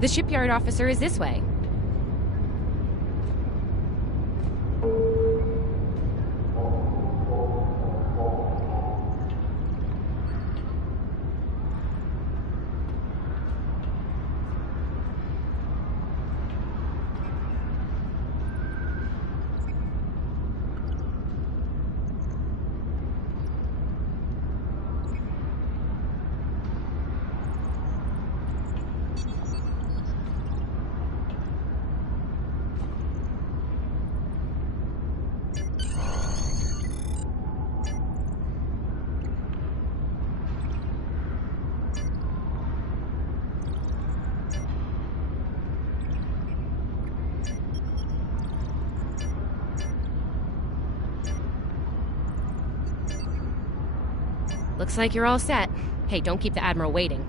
The shipyard officer is this way. Looks like you're all set. Hey, don't keep the Admiral waiting.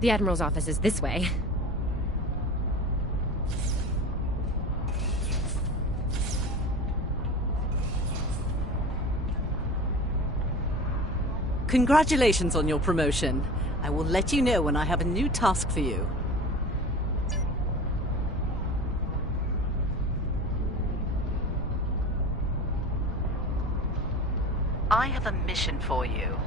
The Admiral's office is this way. Congratulations on your promotion. I will let you know when I have a new task for you. I have a mission for you.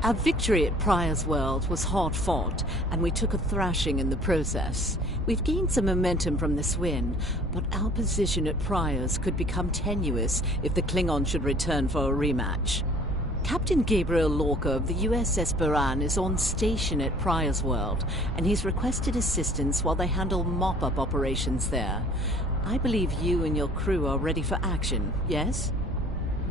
Our victory at Pryor's World was hard fought, and we took a thrashing in the process. We've gained some momentum from this win, but our position at Pryor's could become tenuous if the Klingon should return for a rematch. Captain Gabriel Lorca of the USS Buran is on station at Pryor's World, and he's requested assistance while they handle mop-up operations there. I believe you and your crew are ready for action, yes?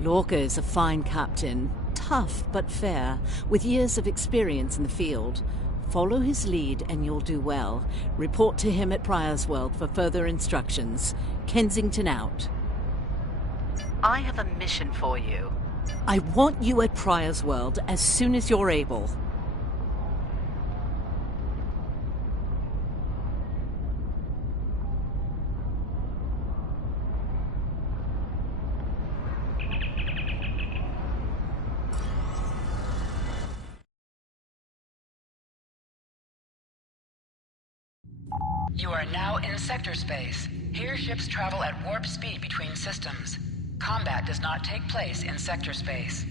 Lorca is a fine captain, tough but fair, with years of experience in the field. Follow his lead and you'll do well. Report to him at Pryor's World for further instructions. Kensington out. I have a mission for you. I want you at Pryor's World as soon as you're able. You are now in sector space. Here ships travel at warp speed between systems. Combat does not take place in sector space.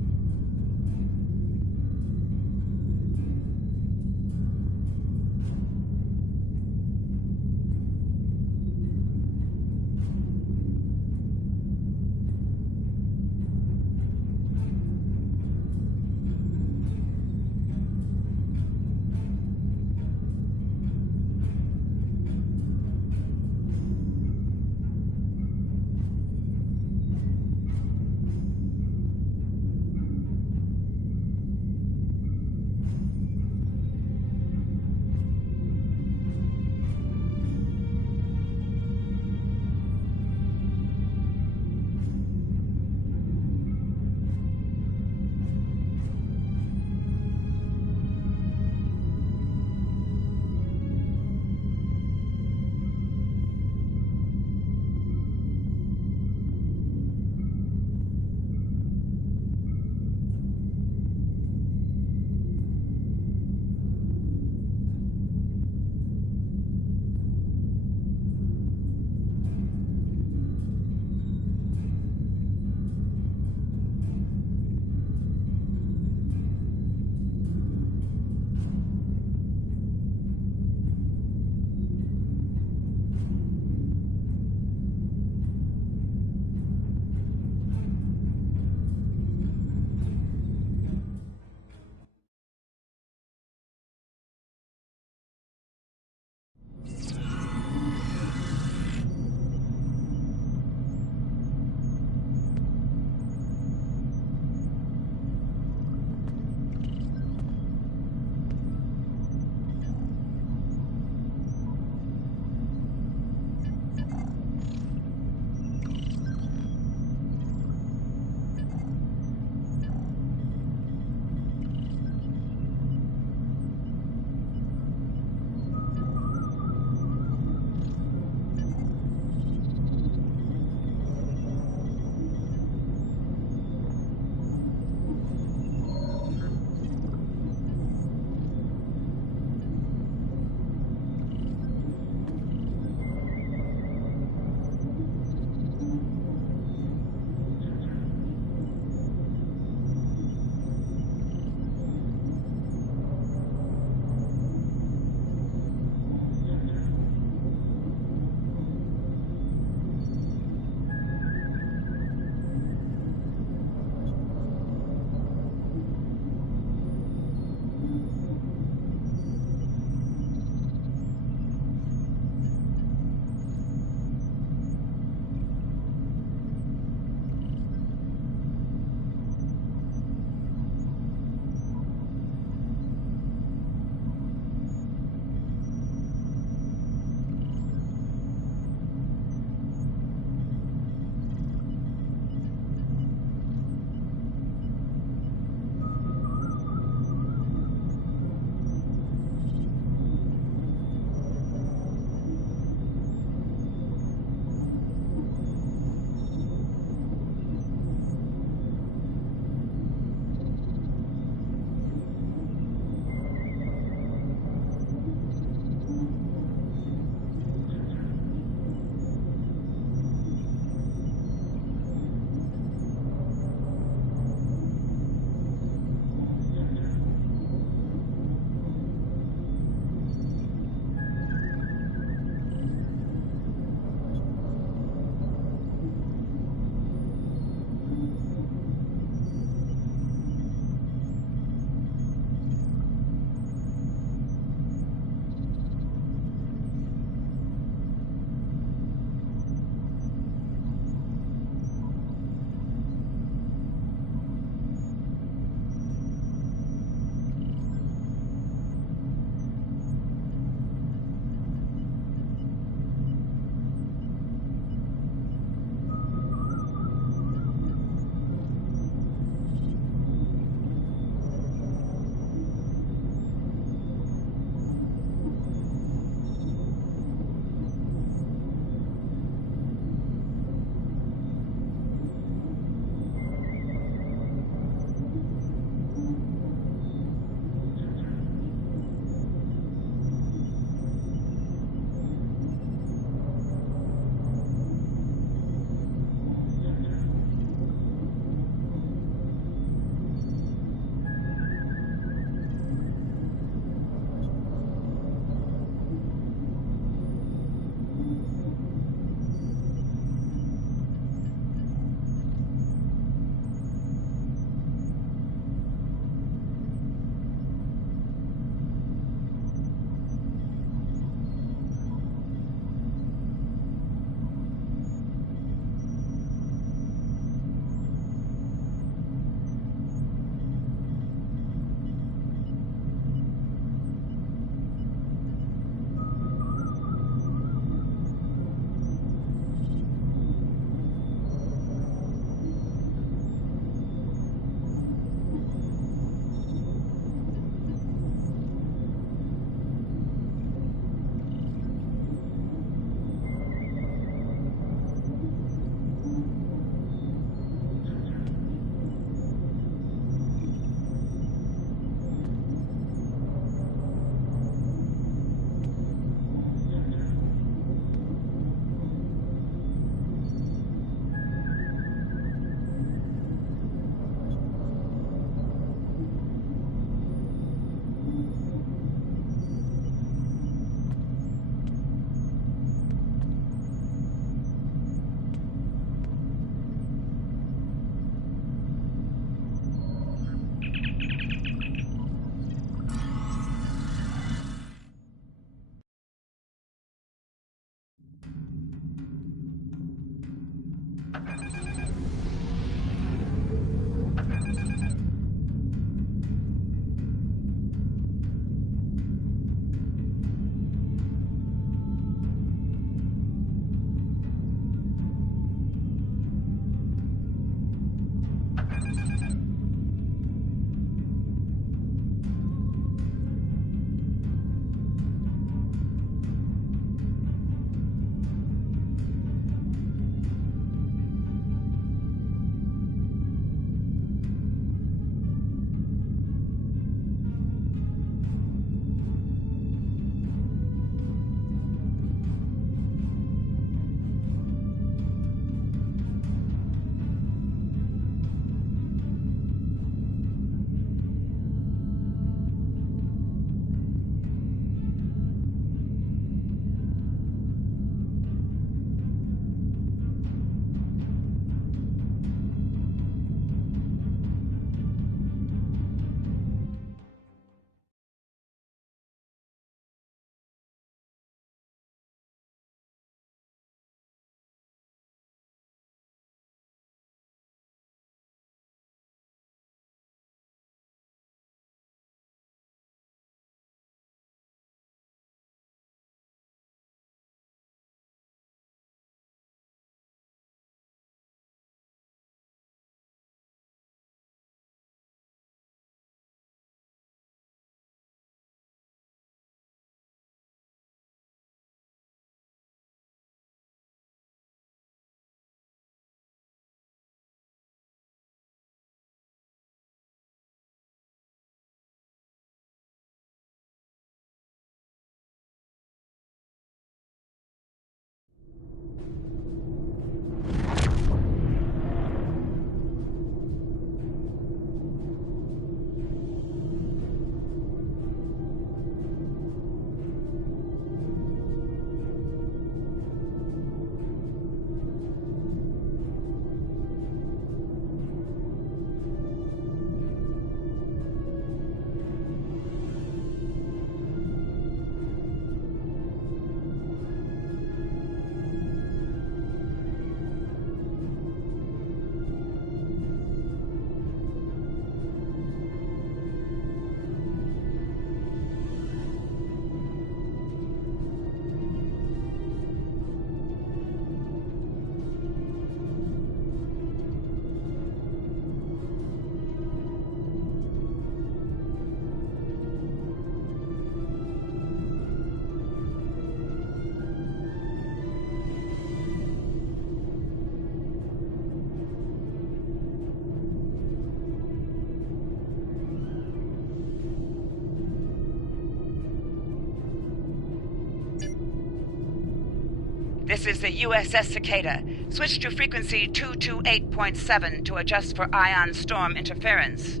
This is the USS Cicada. Switch to frequency 228.7 to adjust for ion storm interference.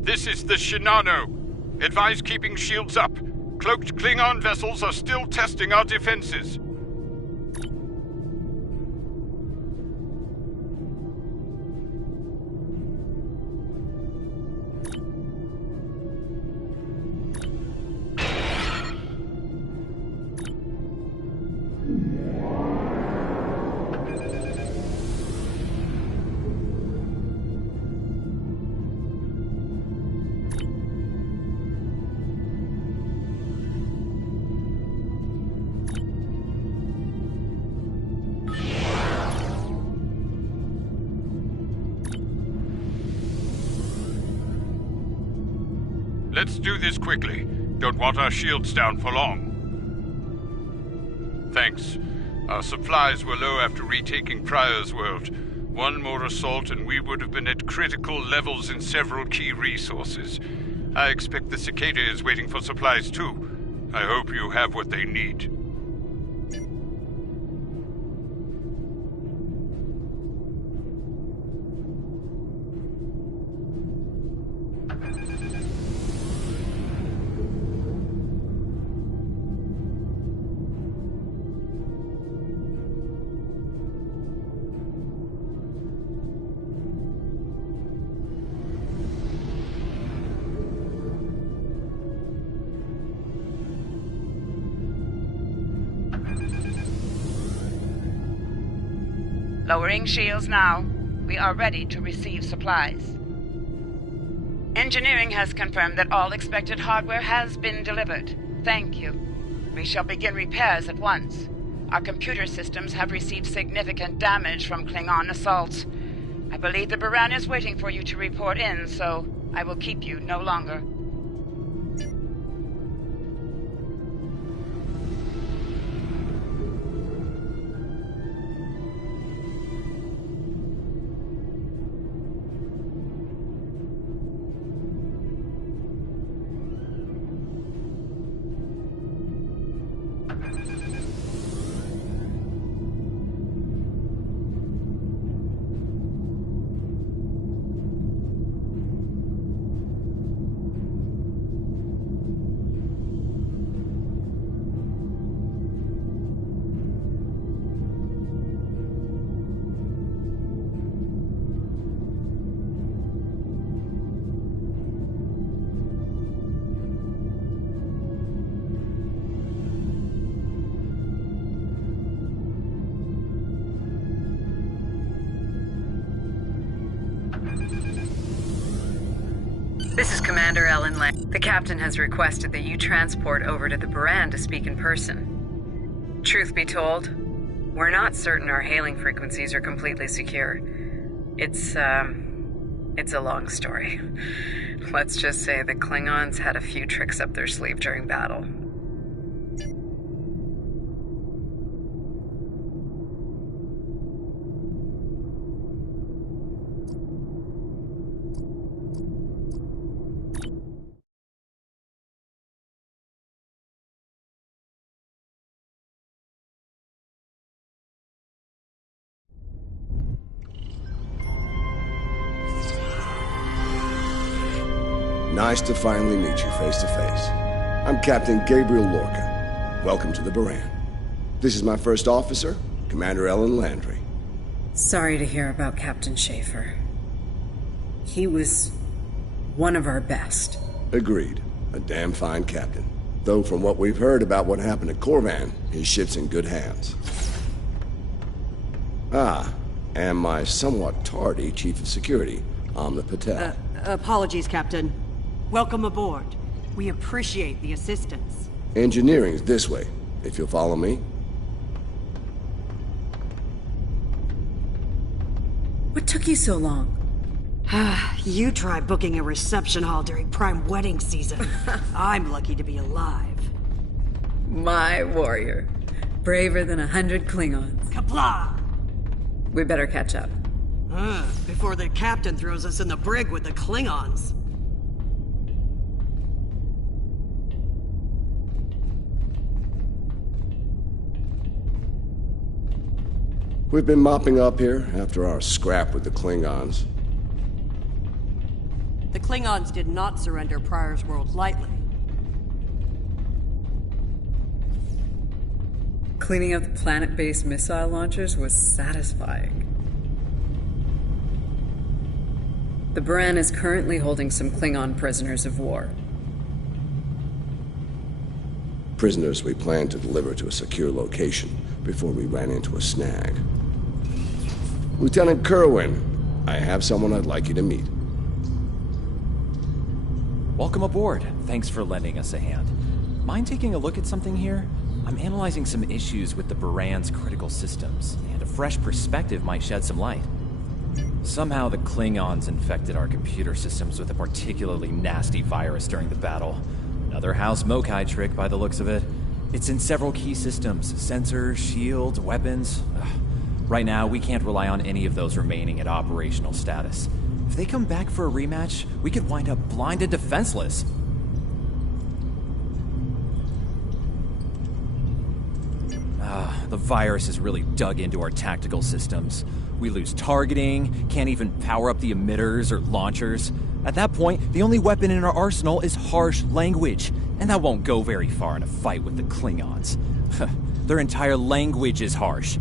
This is the Shinano. Advise keeping shields up. Cloaked Klingon vessels are still testing our defenses. Let's do this quickly. Don't want our shields down for long. Thanks. Our supplies were low after retaking Pryor's world. One more assault and we would have been at critical levels in several key resources. I expect the Cicada is waiting for supplies too. I hope you have what they need. Lowering shields now. We are ready to receive supplies. Engineering has confirmed that all expected hardware has been delivered. Thank you. We shall begin repairs at once. Our computer systems have received significant damage from Klingon assaults. I believe the Baran is waiting for you to report in, so I will keep you no longer. This is Commander Ellen Lang. The captain has requested that you transport over to the Baran to speak in person. Truth be told, we're not certain our hailing frequencies are completely secure. It's a long story. Let's just say the Klingons had a few tricks up their sleeve during battle. Nice to finally meet you face to face. I'm Captain Gabriel Lorca. Welcome to the Baran. This is my first officer, Commander Ellen Landry. Sorry to hear about Captain Schaefer. He was one of our best. Agreed. A damn fine captain. Though from what we've heard about what happened at Korvan, his ship's in good hands. Ah, and my somewhat tardy Chief of Security, Amna Patel. Apologies, Captain. Welcome aboard. We appreciate the assistance. Engineering's this way, if you'll follow me. What took you so long? You try booking a reception hall during prime wedding season. I'm lucky to be alive. My warrior. Braver than 100 Klingons. Kapla! We better catch up. Before the captain throws us in the brig with the Klingons. We've been mopping up here after our scrap with the Klingons. The Klingons did not surrender Pryor's world lightly. Cleaning up the planet-based missile launchers was satisfying. The Baran is currently holding some Klingon prisoners of war. Prisoners we plan to deliver to a secure location before we ran into a snag. Lieutenant Kerwin, I have someone I'd like you to meet. Welcome aboard. Thanks for lending us a hand. Mind taking a look at something here? I'm analyzing some issues with the Baran's critical systems, and a fresh perspective might shed some light. Somehow the Klingons infected our computer systems with a particularly nasty virus during the battle. Another House Mokai trick by the looks of it. It's in several key systems, sensors, shields, weapons. Ugh. Right now, we can't rely on any of those remaining at operational status. If they come back for a rematch, we could wind up blind and defenseless. The virus has really dug into our tactical systems. We lose targeting, can't even power up the emitters or launchers. At that point, the only weapon in our arsenal is harsh language, and that won't go very far in a fight with the Klingons. Their entire language is harsh.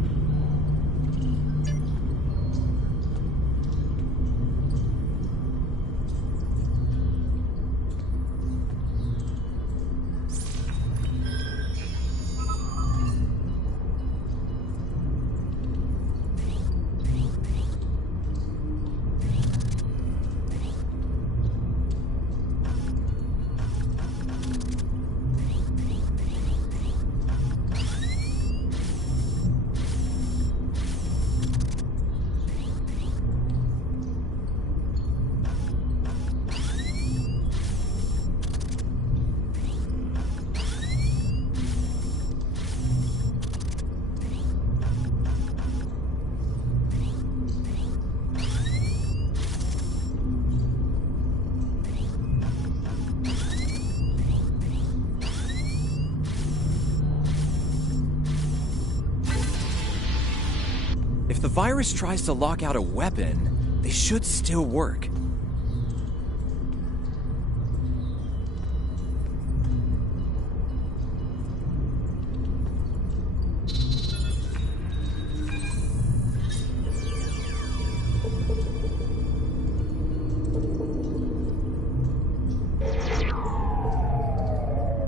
If the virus tries to lock out a weapon, they should still work.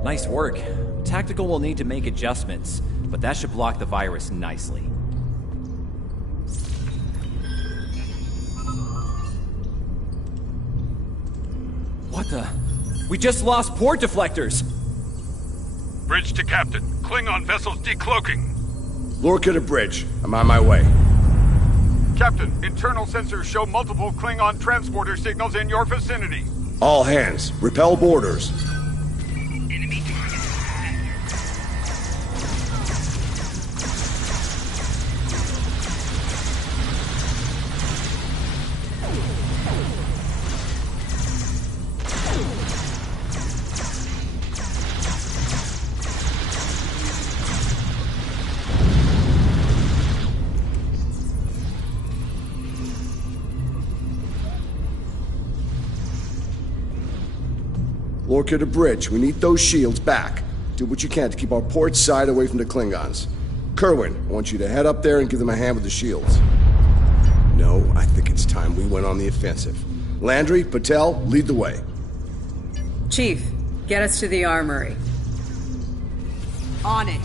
Nice work. Tactical will need to make adjustments, but that should block the virus nicely. What the? We just lost port deflectors! Bridge to Captain. Klingon vessels decloaking. Lorca to bridge. I'm on my way. Captain, internal sensors show multiple Klingon transporter signals in your vicinity. All hands, repel boarders. Lorca to bridge. We need those shields back. Do what you can to keep our port side away from the Klingons. Kerwin, I want you to head up there and give them a hand with the shields. No, I think it's time we went on the offensive. Landry, Patel, lead the way. Chief, get us to the armory. On it.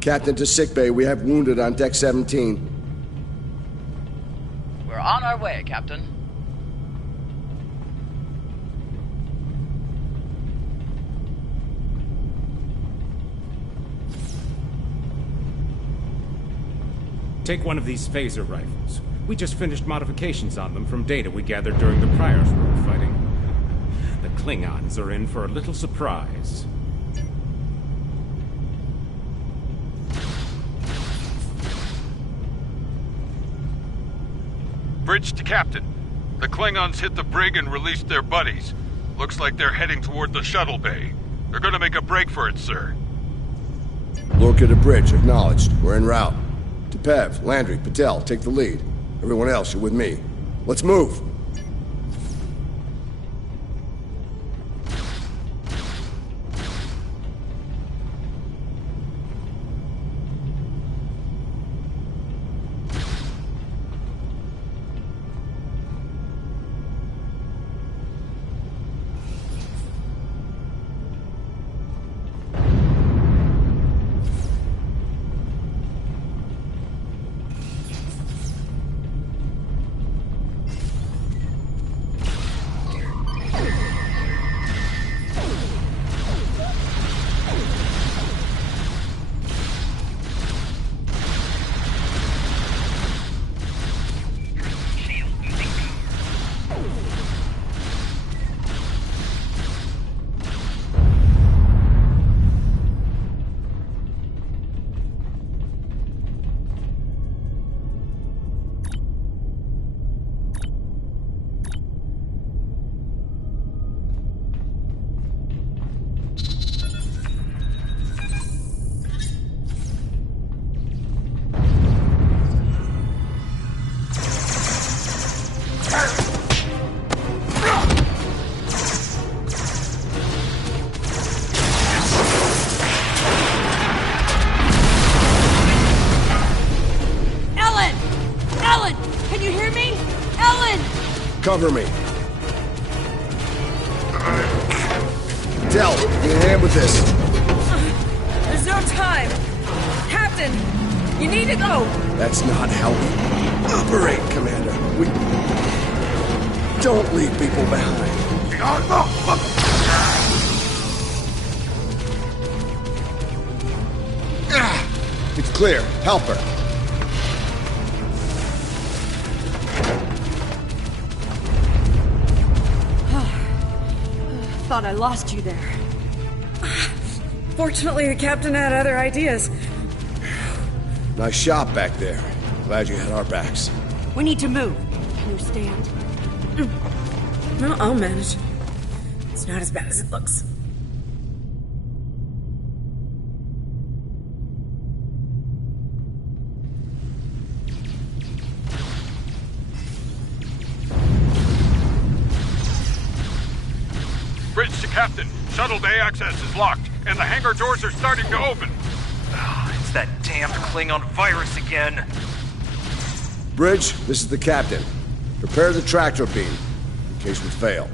Captain to sickbay. We have wounded on deck 17. We're on our way, Captain. Take one of these phaser rifles. We just finished modifications on them from data we gathered during the Prior's War fighting. The Klingons are in for a little surprise. Bridge to Captain. The Klingons hit the brig and released their buddies. Looks like they're heading toward the shuttle bay. They're gonna make a break for it, sir. Lorca to bridge, acknowledged. We're en route. Tepev, Landry, Patel, take the lead. Everyone else, you're with me. Let's move! Cover me. Del, give me a hand with this. There's no time. Captain, you need to go. That's not how we operate, Commander. We don't leave people behind. It's clear. Help her. Thought I lost you there. Fortunately, the captain had other ideas. Nice shot back there. Glad you had our backs. We need to move. Can you stand? No, I'll manage. It's not as bad as it looks. Bridge to Captain. Shuttle bay access is locked, and the hangar doors are starting to open. It's that damn Klingon virus again. Bridge, this is the Captain. Prepare the tractor beam, in case we fail.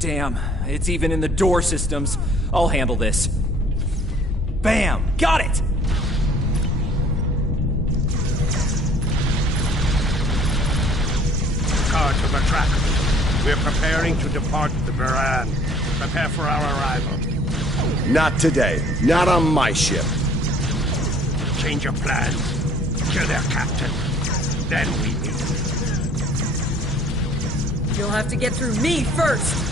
Damn, it's even in the door systems. I'll handle this. Bam! Got it! Car to the track. We're preparing to depart the Baran. Prepare for our arrival. Not today. Not on my ship. Change your plans. Kill their captain. Then we meet. You'll have to get through me first.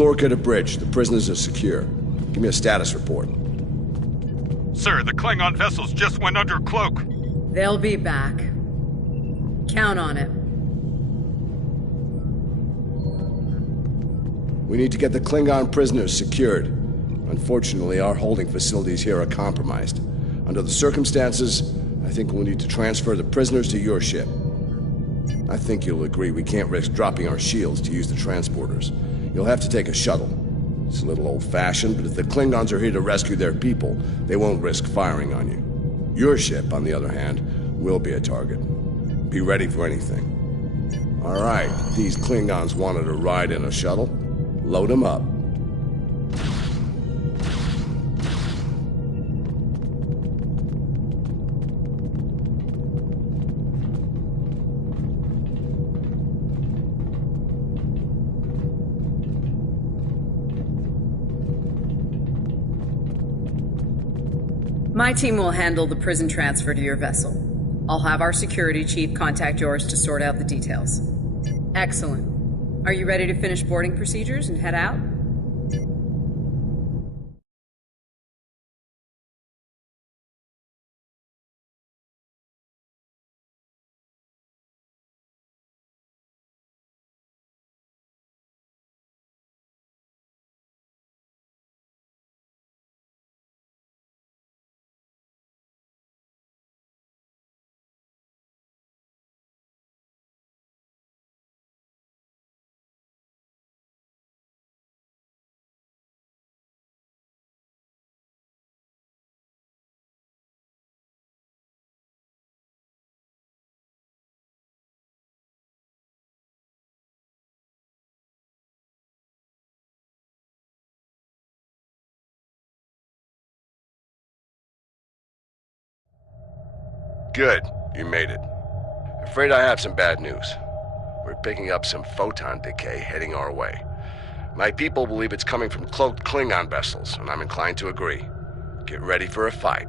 Lorca to bridge. The prisoners are secure. Give me a status report. Sir, the Klingon vessels just went under cloak. They'll be back. Count on it. We need to get the Klingon prisoners secured. Unfortunately, our holding facilities here are compromised. Under the circumstances, I think we'll need to transfer the prisoners to your ship. I think you'll agree we can't risk dropping our shields to use the transporters. You'll have to take a shuttle. It's a little old-fashioned, but if the Klingons are here to rescue their people, they won't risk firing on you. Your ship, on the other hand, will be a target. Be ready for anything. All right, these Klingons wanted to ride in a shuttle. Load them up. My team will handle the prison transfer to your vessel. I'll have our security chief contact yours to sort out the details. Excellent. Are you ready to finish boarding procedures and head out? Good. You made it. Afraid I have some bad news. We're picking up some photon decay heading our way. My people believe it's coming from cloaked Klingon vessels, and I'm inclined to agree. Get ready for a fight.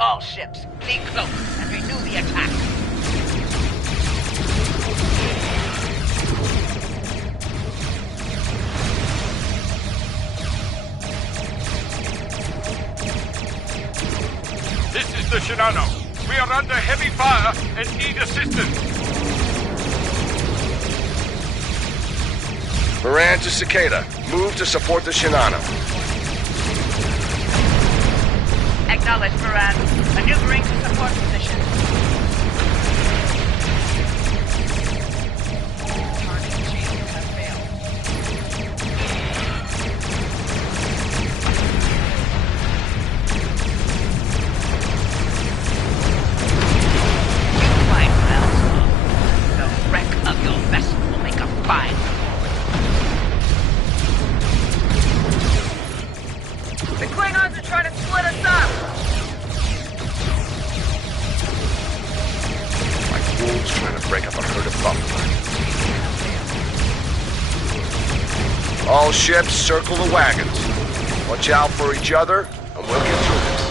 All ships, be close and renew the attack. This is the Shinano. We are under heavy fire and need assistance. Moran to Cicada. Move to support the Shinano. Acknowledge, Moran. Maneuvering to support position. Target shield has failed. You fight well. The wreck of your vessel will make a fine memorial. The Klingons are trying to All ships, circle the wagons. Watch out for each other, and we'll get through this.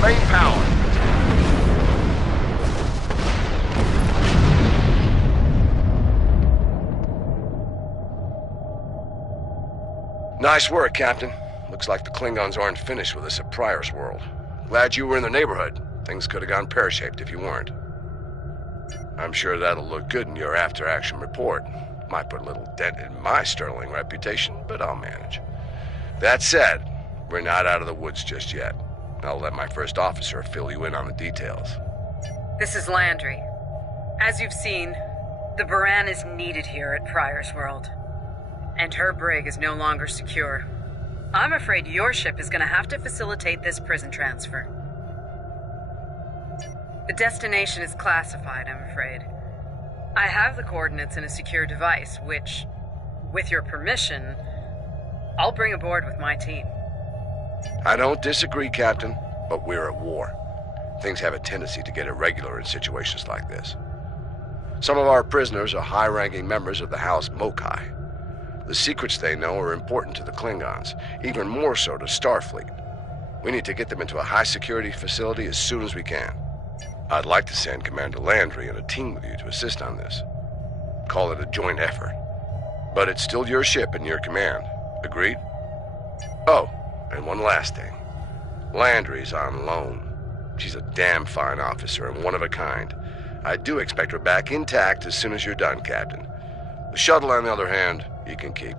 Main power. Nice work, Captain. Looks like the Klingons aren't finished with us at Pryor's World. Glad you were in the neighborhood. Things could have gone pear-shaped if you weren't. I'm sure that'll look good in your after-action report. Might put a little dent in my sterling reputation, but I'll manage. That said, we're not out of the woods just yet. I'll let my first officer fill you in on the details. This is Landry. As you've seen, the Baran is needed here at Pryor's World. And her brig is no longer secure. I'm afraid your ship is going to have to facilitate this prison transfer. The destination is classified, I'm afraid. I have the coordinates in a secure device, which, with your permission, I'll bring aboard with my team. I don't disagree, Captain, but we're at war. Things have a tendency to get irregular in situations like this. Some of our prisoners are high-ranking members of the House Mokai. The secrets they know are important to the Klingons, even more so to Starfleet. We need to get them into a high-security facility as soon as we can. I'd like to send Commander Landry and a team with you to assist on this. Call it a joint effort. But it's still your ship and your command. Agreed? Oh, and one last thing. Landry's on loan. She's a damn fine officer and one of a kind. I do expect her back intact as soon as you're done, Captain. The shuttle, on the other hand, you can keep.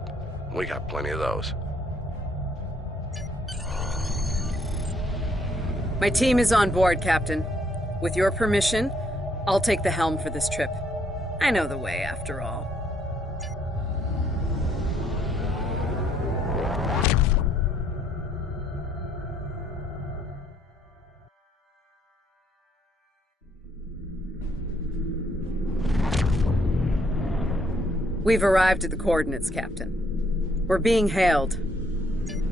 We got plenty of those. My team is on board, Captain. With your permission, I'll take the helm for this trip. I know the way, after all. We've arrived at the coordinates, Captain. We're being hailed.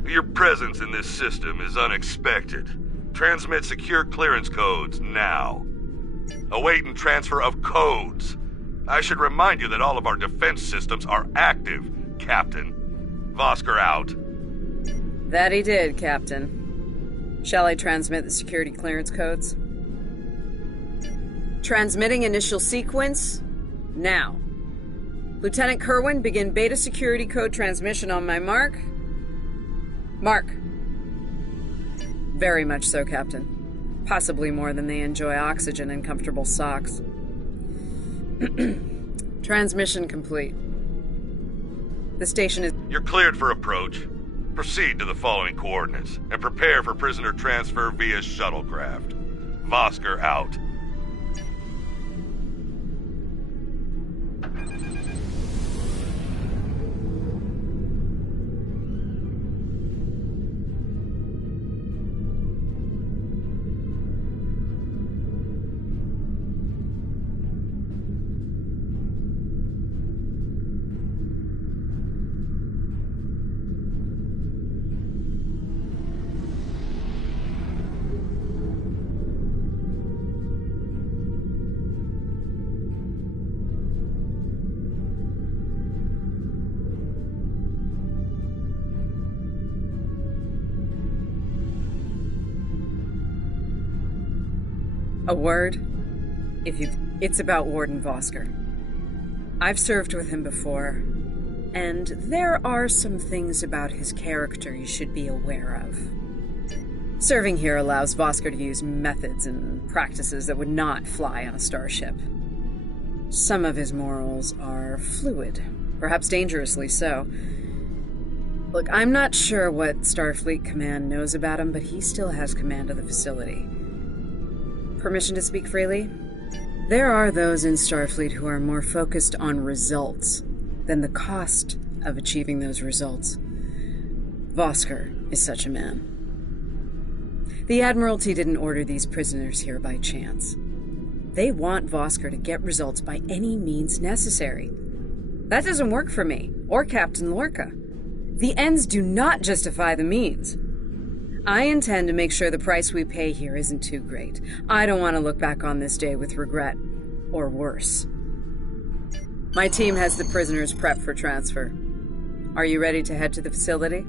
Your presence in this system is unexpected. Transmit secure clearance codes now. Awaiting transfer of codes. I should remind you that all of our defense systems are active, Captain. Vosker out. That he did, Captain. Shall I transmit the security clearance codes? Transmitting initial sequence, now. Lieutenant Kerwin, begin beta security code transmission on my mark. Mark. Very much so, Captain. Possibly more than they enjoy oxygen and comfortable socks. Transmission complete. The station is... You're cleared for approach. Proceed to the following coordinates, and prepare for prisoner transfer via shuttlecraft. Vosker out. A word? It's about Warden Vosker. I've served with him before, and there are some things about his character you should be aware of. Serving here allows Vosker to use methods and practices that would not fly on a starship. Some of his morals are fluid, perhaps dangerously so. Look, I'm not sure what Starfleet Command knows about him, but he still has command of the facility. Permission to speak freely? There are those in Starfleet who are more focused on results than the cost of achieving those results. Vosker is such a man. The Admiralty didn't order these prisoners here by chance. They want Vosker to get results by any means necessary. That doesn't work for me, or Captain Lorca. The ends do not justify the means. I intend to make sure the price we pay here isn't too great. I don't want to look back on this day with regret, or worse. My team has the prisoners prepped for transfer. Are you ready to head to the facility?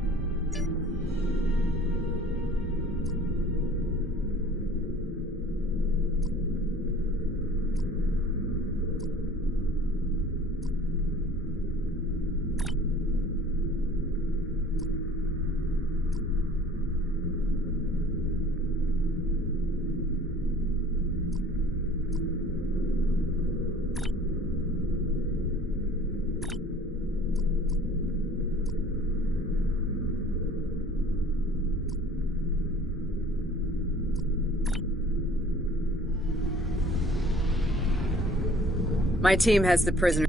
My team has the prisoner.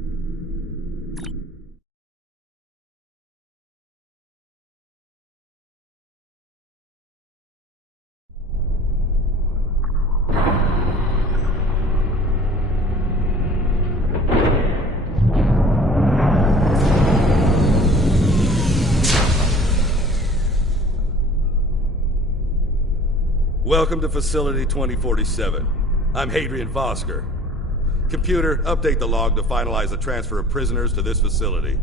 Welcome to Facility 2047. I'm Hadrian Vosker. Computer, update the log to finalize the transfer of prisoners to this facility.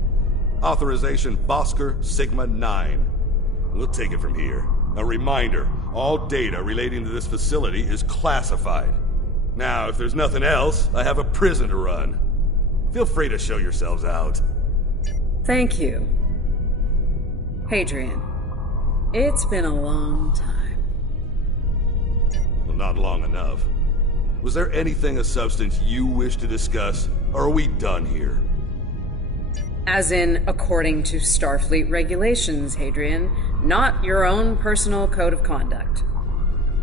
Authorization Vosker Sigma 9. We'll take it from here. A reminder, all data relating to this facility is classified. Now, if there's nothing else, I have a prison to run. Feel free to show yourselves out. Thank you. Hadrian, it's been a long time. Well, not long enough. Was there anything of substance you wish to discuss, or are we done here? As in, according to Starfleet regulations, Hadrian, not your own personal code of conduct.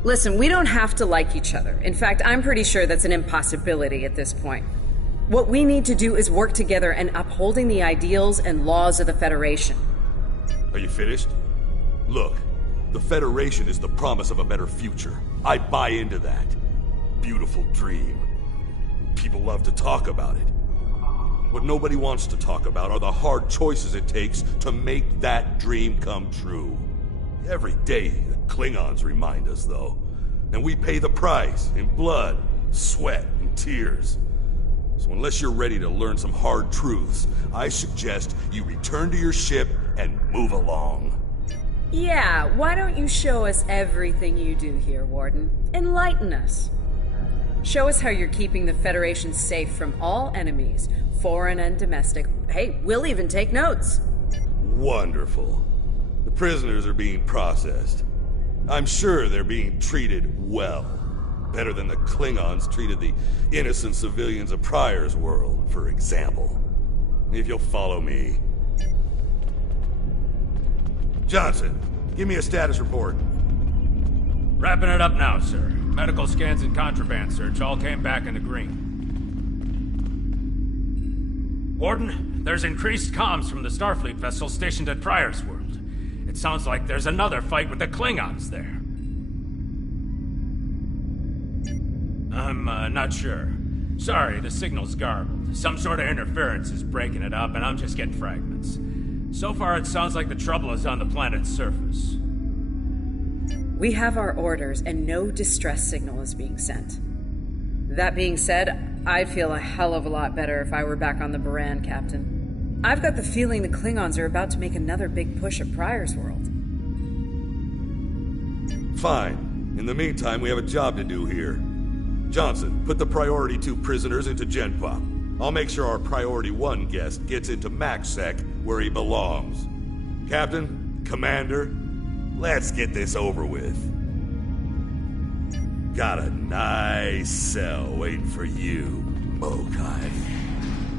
Listen, we don't have to like each other. In fact, I'm pretty sure that's an impossibility at this point. What we need to do is work together in upholding the ideals and laws of the Federation. Are you finished? Look, the Federation is the promise of a better future. I buy into that. Beautiful dream. People love to talk about it. What nobody wants to talk about are the hard choices it takes to make that dream come true. Every day, the Klingons remind us, though. And we pay the price in blood, sweat, and tears. So unless you're ready to learn some hard truths, I suggest you return to your ship and move along. Yeah, why don't you show us everything you do here, Warden? Enlighten us. Show us how you're keeping the Federation safe from all enemies, foreign and domestic. Hey, we'll even take notes. Wonderful. The prisoners are being processed. I'm sure they're being treated well. Better than the Klingons treated the innocent civilians of Pryor's world, for example. If you'll follow me. Johnson, give me a status report. Wrapping it up now, sir. Medical scans and contraband search all came back in the green. Warden, there's increased comms from the Starfleet vessel stationed at Pryor's world. It sounds like there's another fight with the Klingons there. I'm not sure. Sorry, the signal's garbled. Some sort of interference is breaking it up, and I'm just getting fragments. So far, it sounds like the trouble is on the planet's surface. We have our orders, and no distress signal is being sent. That being said, I'd feel a hell of a lot better if I were back on the Baran, Captain. I've got the feeling the Klingons are about to make another big push at Pryor's world. Fine. In the meantime, we have a job to do here. Johnson, put the Priority 2 prisoners into GenPop. I'll make sure our Priority 1 guest gets into MaxSec, where he belongs. Captain, Commander, let's get this over with. Got a nice cell waiting for you, Mokai.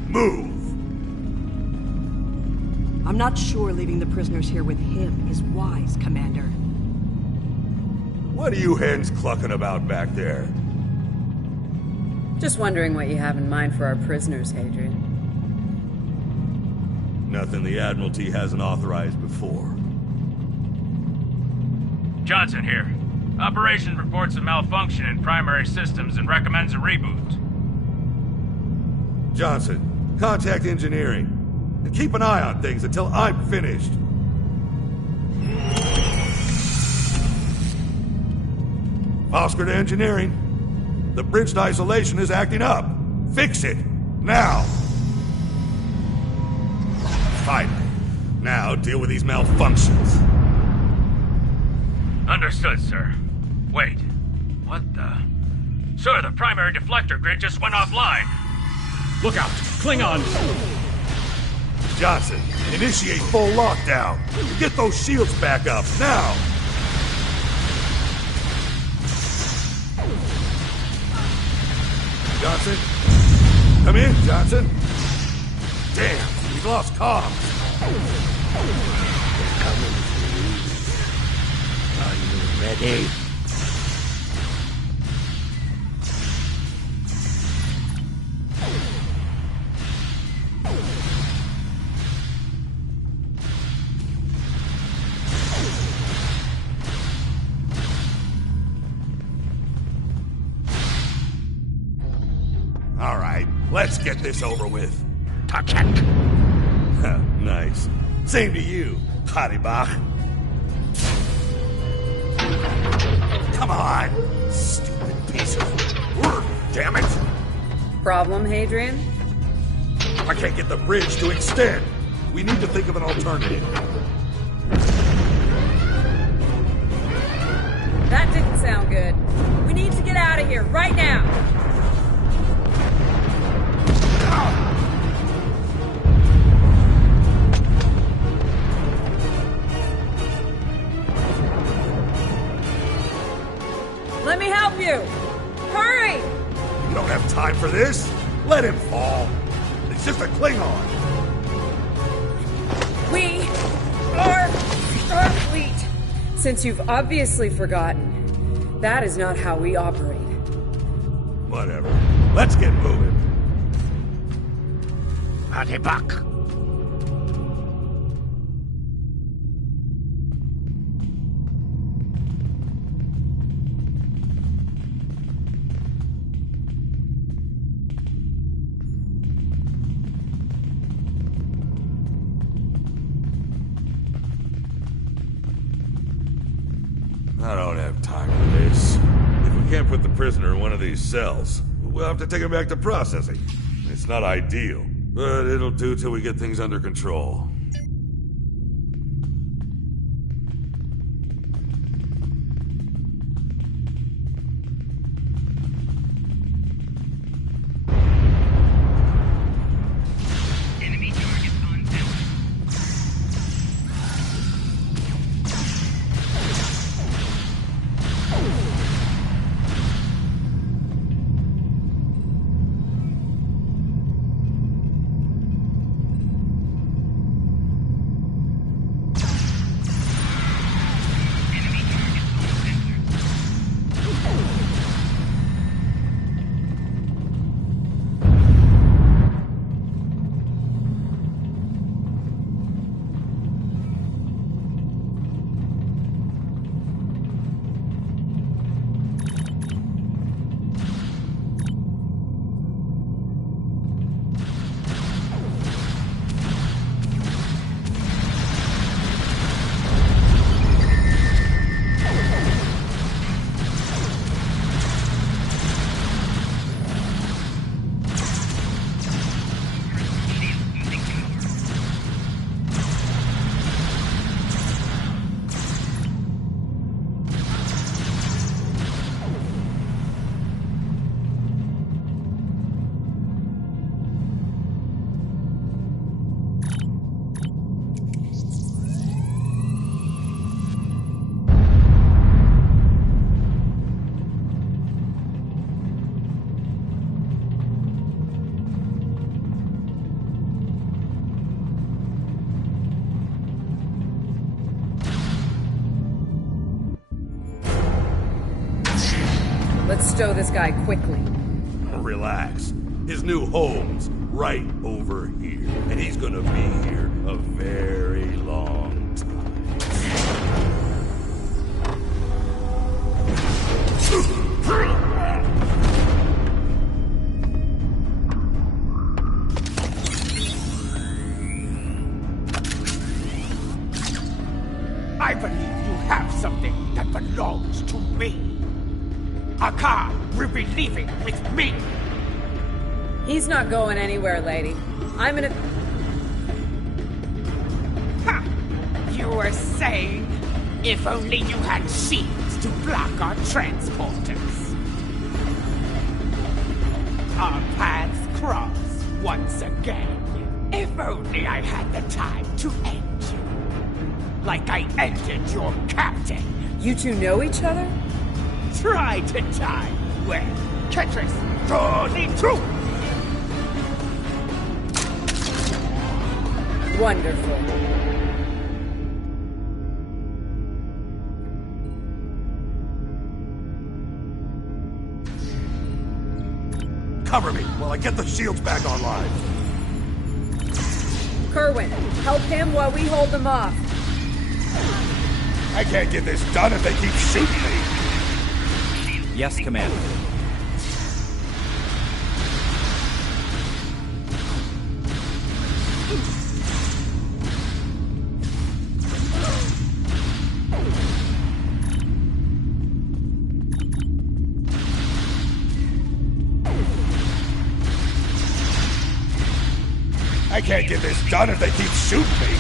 Move! I'm not sure leaving the prisoners here with him is wise, Commander. What are you hens clucking about back there? Just wondering what you have in mind for our prisoners, Hadrian. Nothing the Admiralty hasn't authorized before. Johnson here. Operation reports a malfunction in primary systems and recommends a reboot. Johnson, contact engineering. And keep an eye on things until I'm finished. Oscar to engineering. The bridged isolation is acting up. Fix it. Now. Finally. Now deal with these malfunctions. Understood, sir. Wait. What the... Sir, the primary deflector grid just went offline. Look out! Klingons! Johnson, initiate full lockdown. Get those shields back up, now! Johnson? Come in, Johnson. Damn, we've lost comms. They're coming through. Are you ready? All right, let's get this over with. Touch it. Nice. Same to you, Haribach. Come on, stupid piece of work, damn it! Problem, Hadrian? I can't get the bridge to extend. We need to think of an alternative. That didn't sound good. We need to get out of here right now. Let me help you! Hurry! You don't have time for this. Let him fall. It's just a Klingon. We are Starfleet. Since you've obviously forgotten, that is not how we operate. Whatever. Let's get moving. Haribach. I don't have time for this. If we can't put the prisoner in one of these cells, we'll have to take him back to processing. It's not ideal, but it'll do till we get things under control. Let's stow this guy quickly. Relax. His new home's right over here, and he's gonna be here a very long time. I believe you have something that belongs to me. A car will be leaving with me. He's not going anywhere, lady. I'm gonna... Ha! You were saying, if only you had shields to block our transporters. Our paths cross once again. If only I had the time to end you. Like I ended your captain. You two know each other? Try to die when Ketris Tony True. Wonderful. Cover me while I get the shields back online. Kerwin, help him while we hold them off. I can't get this done if they keep shooting me. Yes, Commander. I can't get this done if they keep shooting me.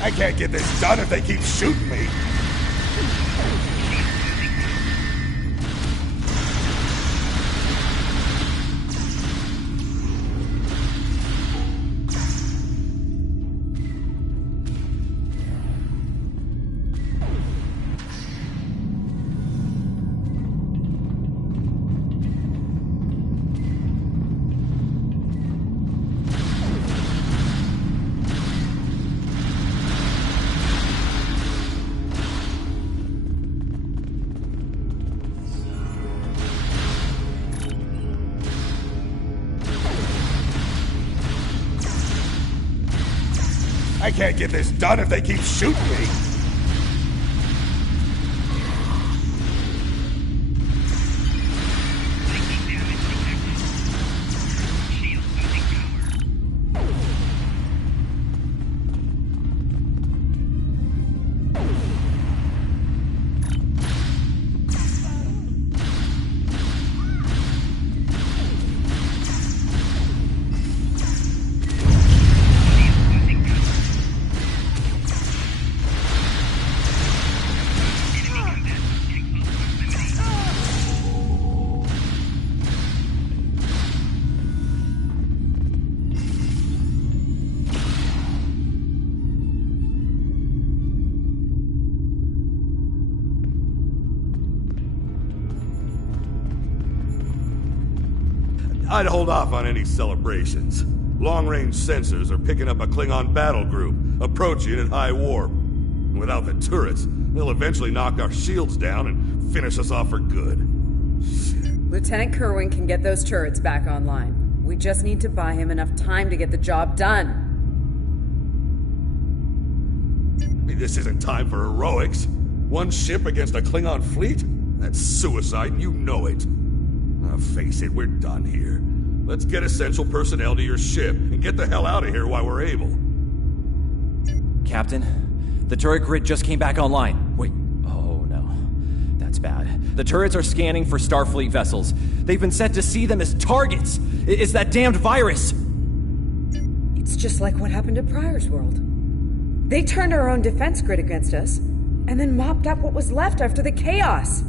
I can't get this done if they keep shooting me. I can't get this done if they keep shooting me. I'd hold off on any celebrations. Long-range sensors are picking up a Klingon battle group, approaching at high warp. Without the turrets, they'll eventually knock our shields down and finish us off for good. Lieutenant Kerwin can get those turrets back online. We just need to buy him enough time to get the job done. This isn't time for heroics. One ship against a Klingon fleet? That's suicide, and you know it. Face it, we're done here. Let's get essential personnel to your ship and get the hell out of here while we're able. Captain, the turret grid just came back online. Wait, oh no. That's bad. The turrets are scanning for Starfleet vessels. They've been set to see them as targets. It's that damned virus. It's just like what happened at Pryor's World. They turned our own defense grid against us, and then mopped up what was left after the chaos.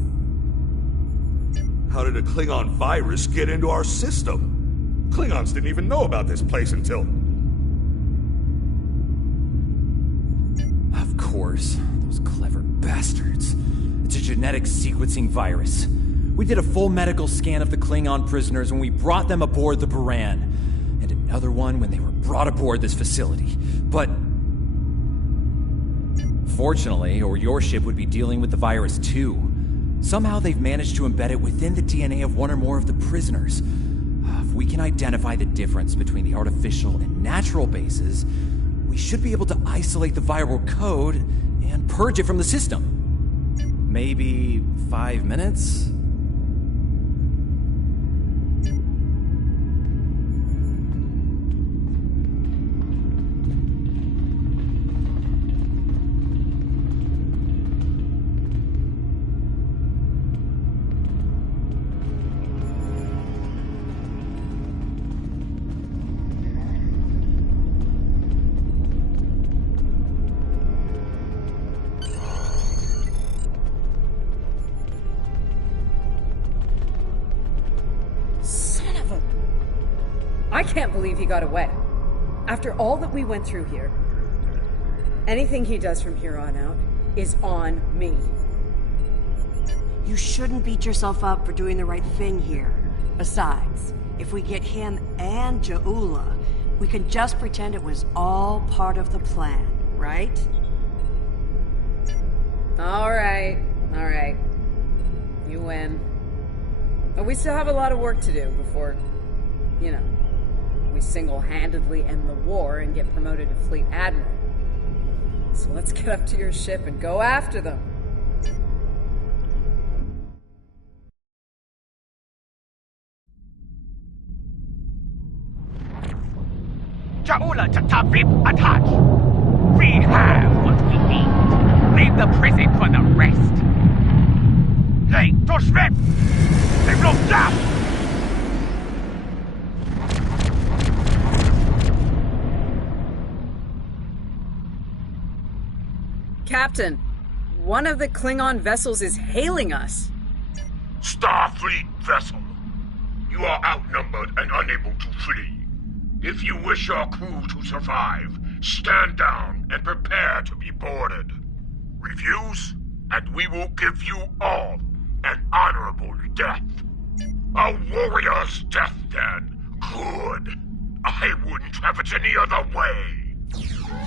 How did a Klingon virus get into our system? Klingons didn't even know about this place until... Of course. Those clever bastards. It's a genetic sequencing virus. We did a full medical scan of the Klingon prisoners when we brought them aboard the Baran, and another one when they were brought aboard this facility. But... fortunately, or your ship would be dealing with the virus too. Somehow they've managed to embed it within the DNA of one or more of the prisoners. If we can identify the difference between the artificial and natural bases, we should be able to isolate the viral code and purge it from the system. Maybe 5 minutes? I can't believe he got away. After all that we went through here, anything he does from here on out is on me. You shouldn't beat yourself up for doing the right thing here. Besides, if we get him and Jaula, we can just pretend it was all part of the plan, right? All right. You win. But we still have a lot of work to do before, we single-handedly end the war and get promoted to Fleet Admiral. So let's get up to your ship and go after them. Jaula to Tabib attach. We have what we need. Leave the prison for the rest. Hey, to Schmidt! They blow down! Captain, one of the Klingon vessels is hailing us. Starfleet vessel. You are outnumbered and unable to flee. If you wish your crew to survive, stand down and prepare to be boarded. Refuse, and we will give you all an honorable death. A warrior's death, then. Good. I wouldn't have it any other way.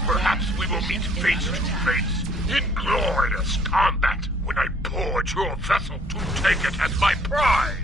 Perhaps we will meet face to face in glorious combat when I board your vessel to take it as my prize.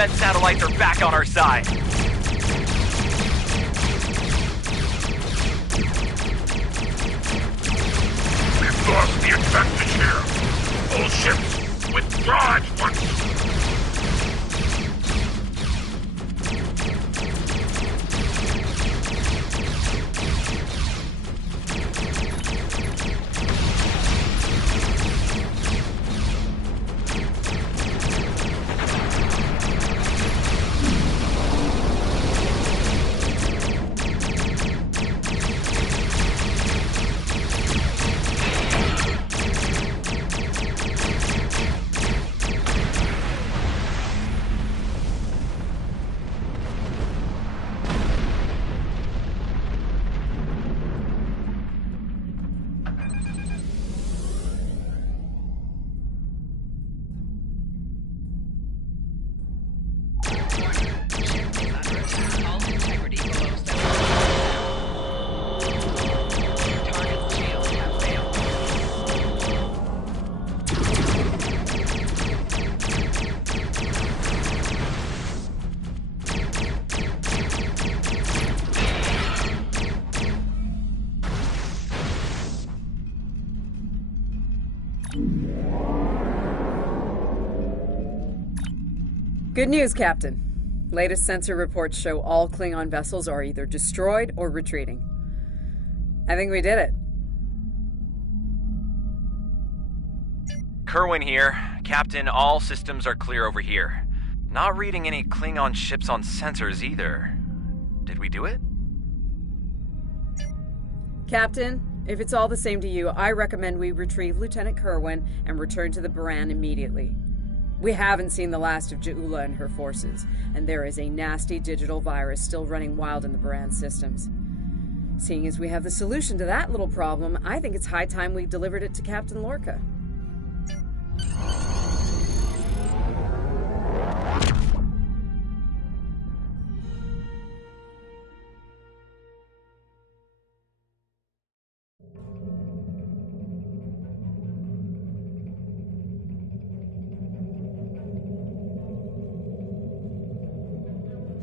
defense satellites are back on our side. We've lost the advantage here. All ships, withdraw at once. Good news, Captain. Latest sensor reports show all Klingon vessels are either destroyed or retreating. I think we did it. Kerwin here. Captain, all systems are clear over here. Not reading any Klingon ships on sensors either. Did we do it? Captain, if it's all the same to you, I recommend we retrieve Lieutenant Kerwin and return to the Baran immediately. We haven't seen the last of Ja'ula and her forces, and there is a nasty digital virus still running wild in the Baran systems. Seeing as we have the solution to that little problem, I think it's high time we delivered it to Captain Lorca.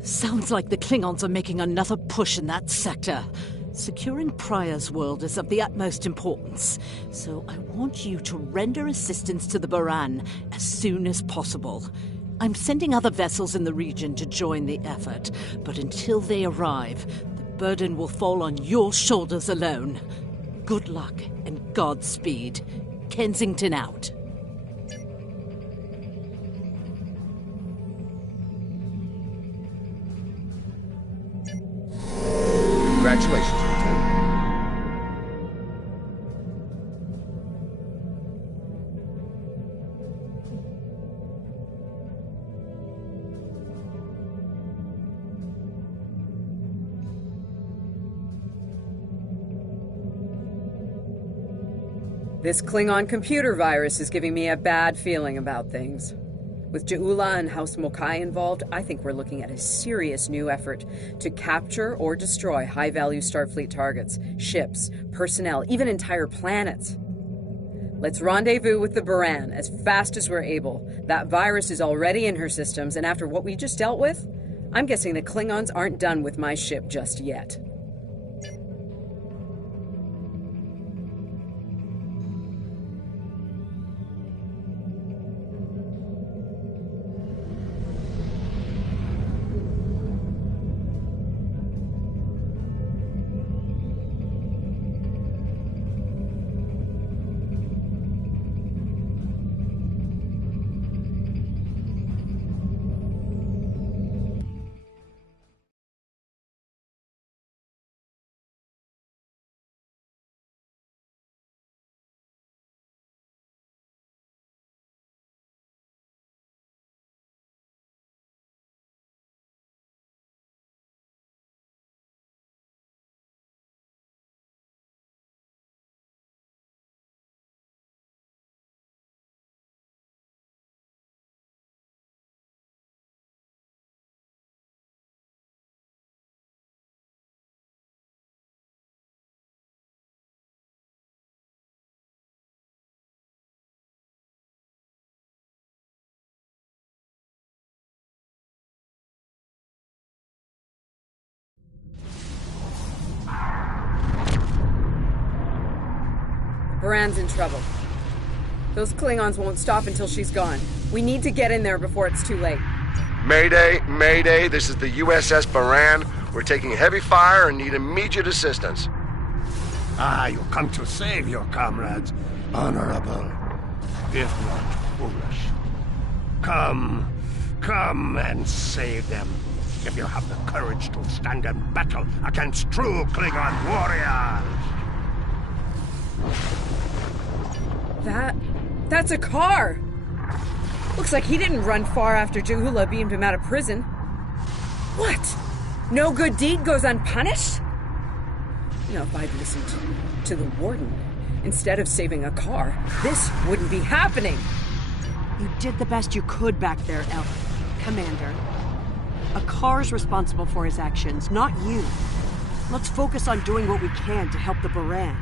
Sounds like the Klingons are making another push in that sector. Securing Prior's world is of the utmost importance, so I want you to render assistance to the Baran as soon as possible. I'm sending other vessels in the region to join the effort, but until they arrive, the burden will fall on your shoulders alone. Good luck and Godspeed. Kensington out. Congratulations, Lieutenant. This Klingon computer virus is giving me a bad feeling about things. With Ja'ula and House Mokai involved, I think we're looking at a serious new effort to capture or destroy high-value Starfleet targets, ships, personnel, even entire planets. Let's rendezvous with the Baran as fast as we're able. That virus is already in her systems, and after what we just dealt with, I'm guessing the Klingons aren't done with my ship just yet. Baran's in trouble. Those Klingons won't stop until she's gone. We need to get in there before it's too late. Mayday, Mayday, this is the USS Baran. We're taking heavy fire and need immediate assistance. You come to save your comrades, honorable, if not foolish. Come and save them, if you have the courage to stand in battle against true Klingon warriors. That's a car! Looks like he didn't run far after Ja'ula beamed him out of prison. What? No good deed goes unpunished? You know, if I'd listened to the warden instead of saving a car, this wouldn't be happening. You did the best you could back there, Ellen. Commander. A car's responsible for his actions, not you. Let's focus on doing what we can to help the Baran.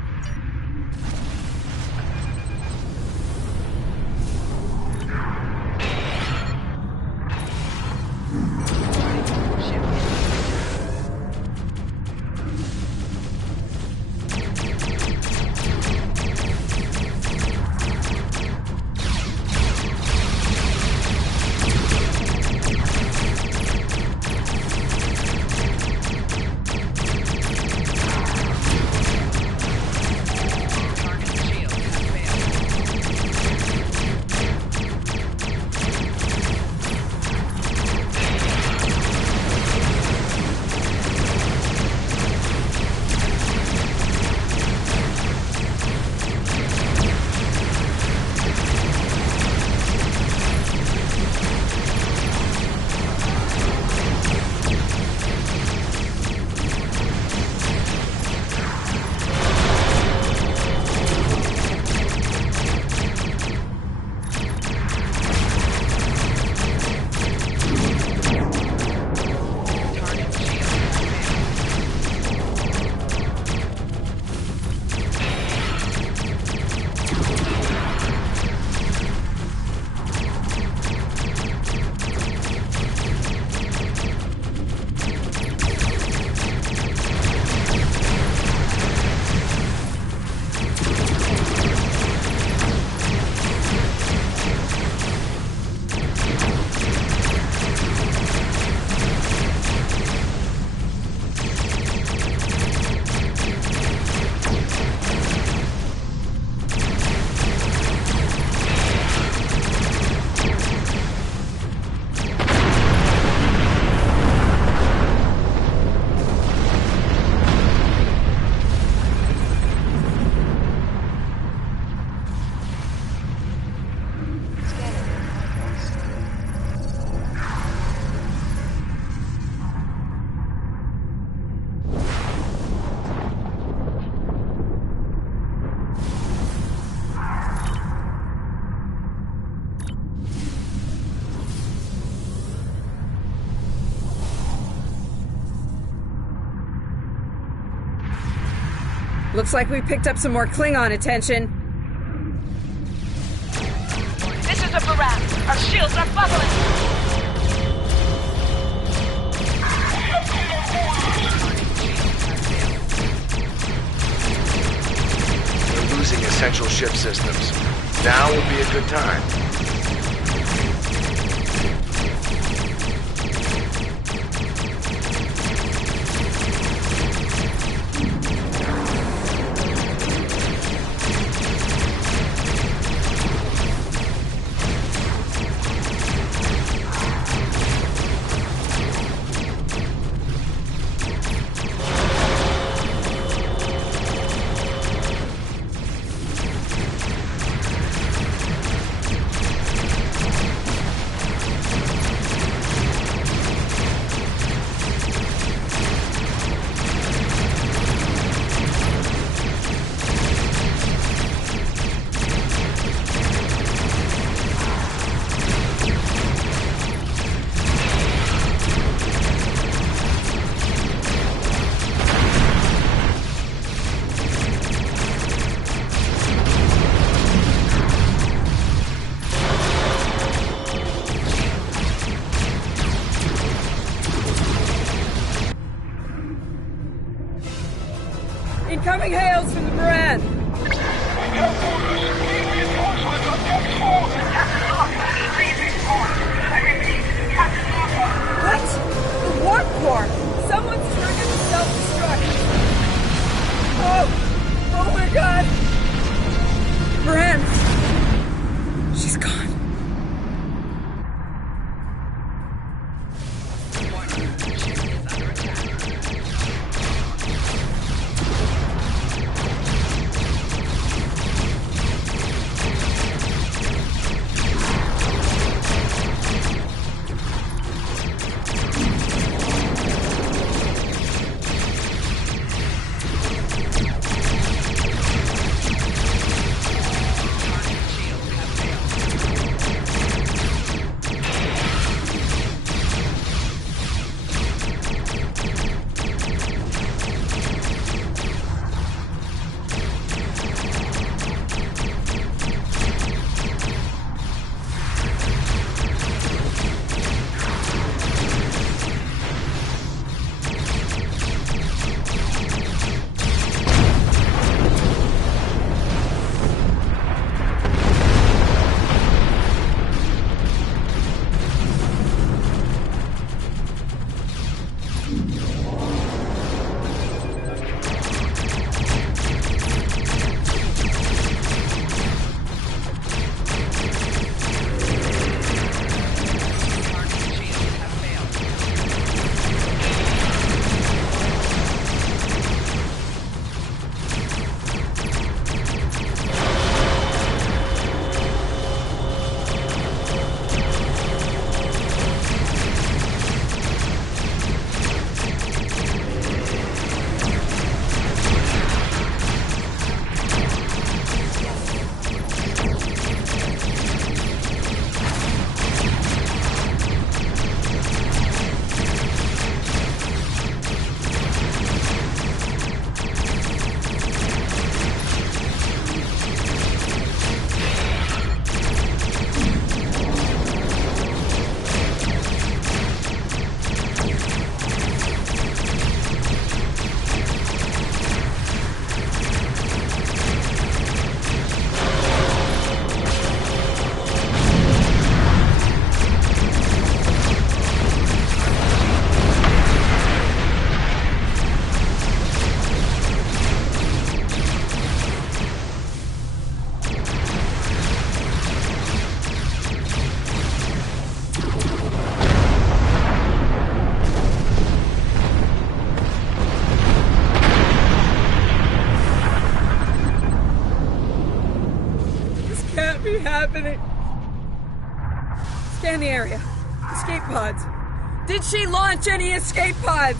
Looks like we picked up some more Klingon attention. This is the Baran. Our shields are bubbling. We're losing essential ship systems. Now would be a good time. Incoming hails from the Baran! What? The warp core! Someone's triggered the self-destruct! Oh my god! Moran! She's gone. Happening. Scan the area. Escape pods. Did she launch any escape pods?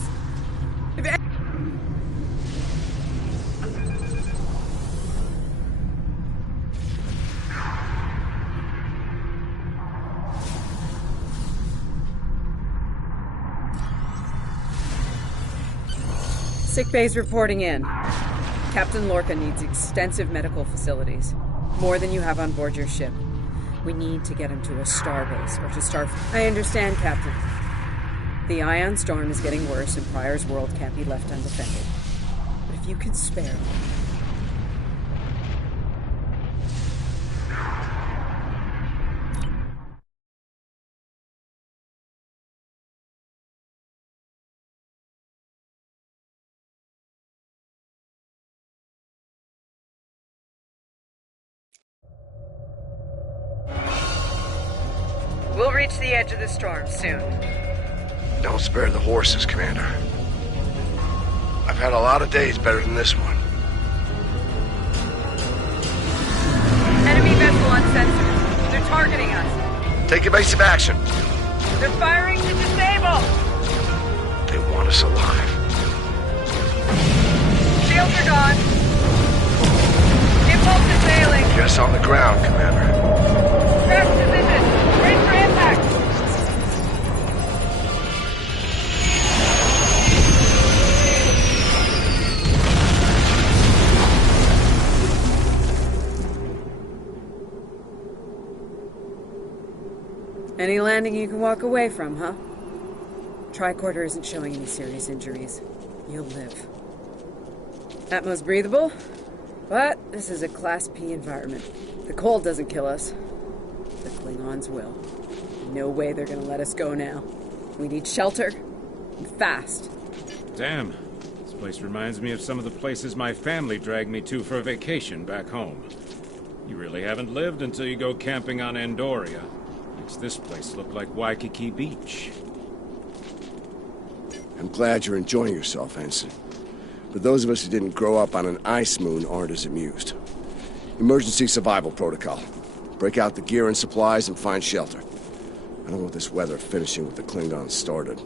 Sick bay's reporting in. Captain Lorca needs extensive medical facilities. More than you have on board your ship. We need to get him to a starbase, or to Star... I understand, Captain. The ion storm is getting worse, and Pryor's world can't be left undefended. But if you could spare me... We'll reach the edge of the storm soon. Don't spare the horses, Commander. I've had a lot of days better than this one. Enemy vessel uncensored. They're targeting us. Take evasive action. They're firing to disable. They want us alive. Shields are gone. Impulse is failing. Get us on the ground, Commander. Crash position. Ready for impact. Any landing you can walk away from, huh? Tricorder isn't showing any serious injuries. You'll live. Atmos breathable? But this is a Class P environment. The cold doesn't kill us. The Klingons will. No way they're gonna let us go now. We need shelter, and fast. Damn. This place reminds me of some of the places my family dragged me to for a vacation back home. You really haven't lived until you go camping on Andoria. Makes this place look like Waikiki Beach. I'm glad you're enjoying yourself, Ensign. But those of us who didn't grow up on an ice moon aren't as amused. Emergency survival protocol. Break out the gear and supplies and find shelter. I don't want this weather finishing what the Klingons started.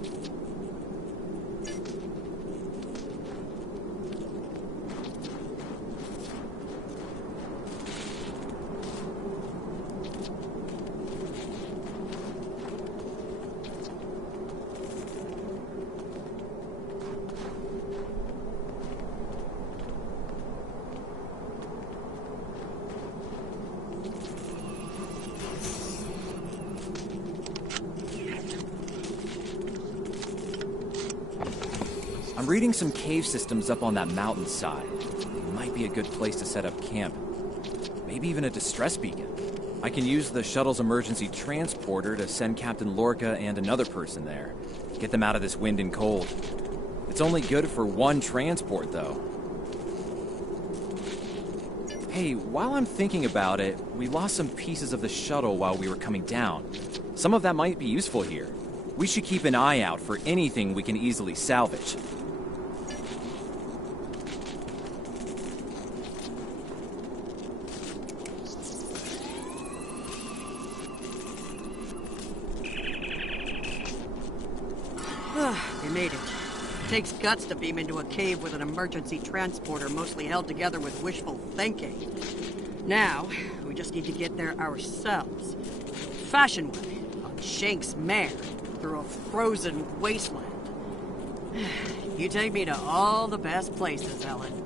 I'm reading some cave systems up on that mountainside. It might be a good place to set up camp. Maybe even a distress beacon. I can use the shuttle's emergency transporter to send Captain Lorca and another person there. Get them out of this wind and cold. It's only good for one transport, though. Hey, while I'm thinking about it, we lost some pieces of the shuttle while we were coming down. Some of that might be useful here. We should keep an eye out for anything we can easily salvage. They made it. Takes guts to beam into a cave with an emergency transporter mostly held together with wishful thinking. Now, we just need to get there ourselves. Fashion way, on Shank's mare, through a frozen wasteland. You take me to all the best places, Ellen.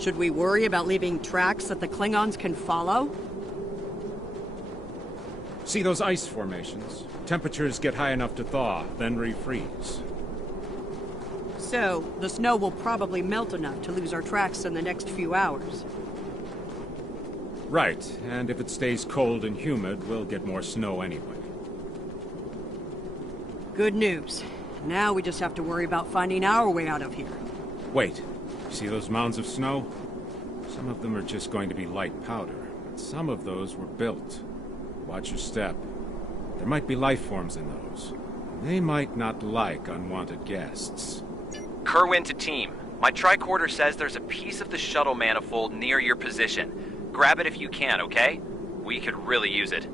Should we worry about leaving tracks that the Klingons can follow? See those ice formations? Temperatures get high enough to thaw, then refreeze. So, the snow will probably melt enough to lose our tracks in the next few hours. Right, and if it stays cold and humid, we'll get more snow anyway. Good news. Now we just have to worry about finding our way out of here. Wait, see those mounds of snow? Some of them are just going to be light powder, but some of those were built. Watch your step. There might be life forms in those. They might not like unwanted guests. Kerwin to team. My tricorder says there's a piece of the shuttle manifold near your position. Grab it if you can, okay? We could really use it.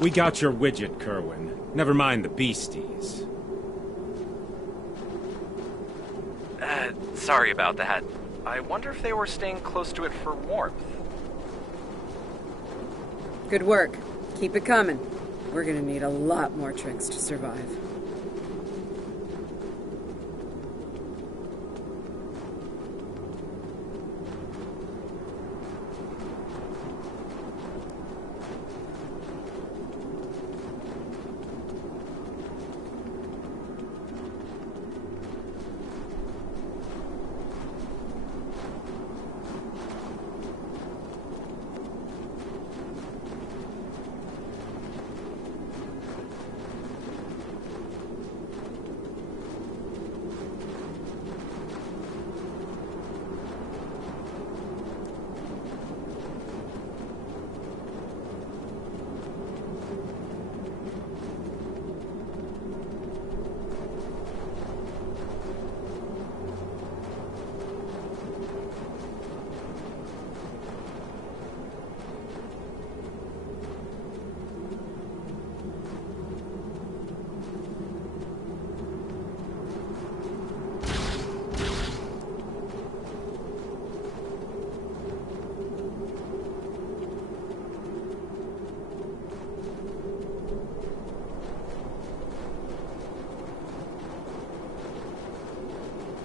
We got your widget, Kerwin. Never mind the beasties. Sorry about that. I wonder if they were staying close to it for warmth. Good work. Keep it coming. We're gonna need a lot more tricks to survive.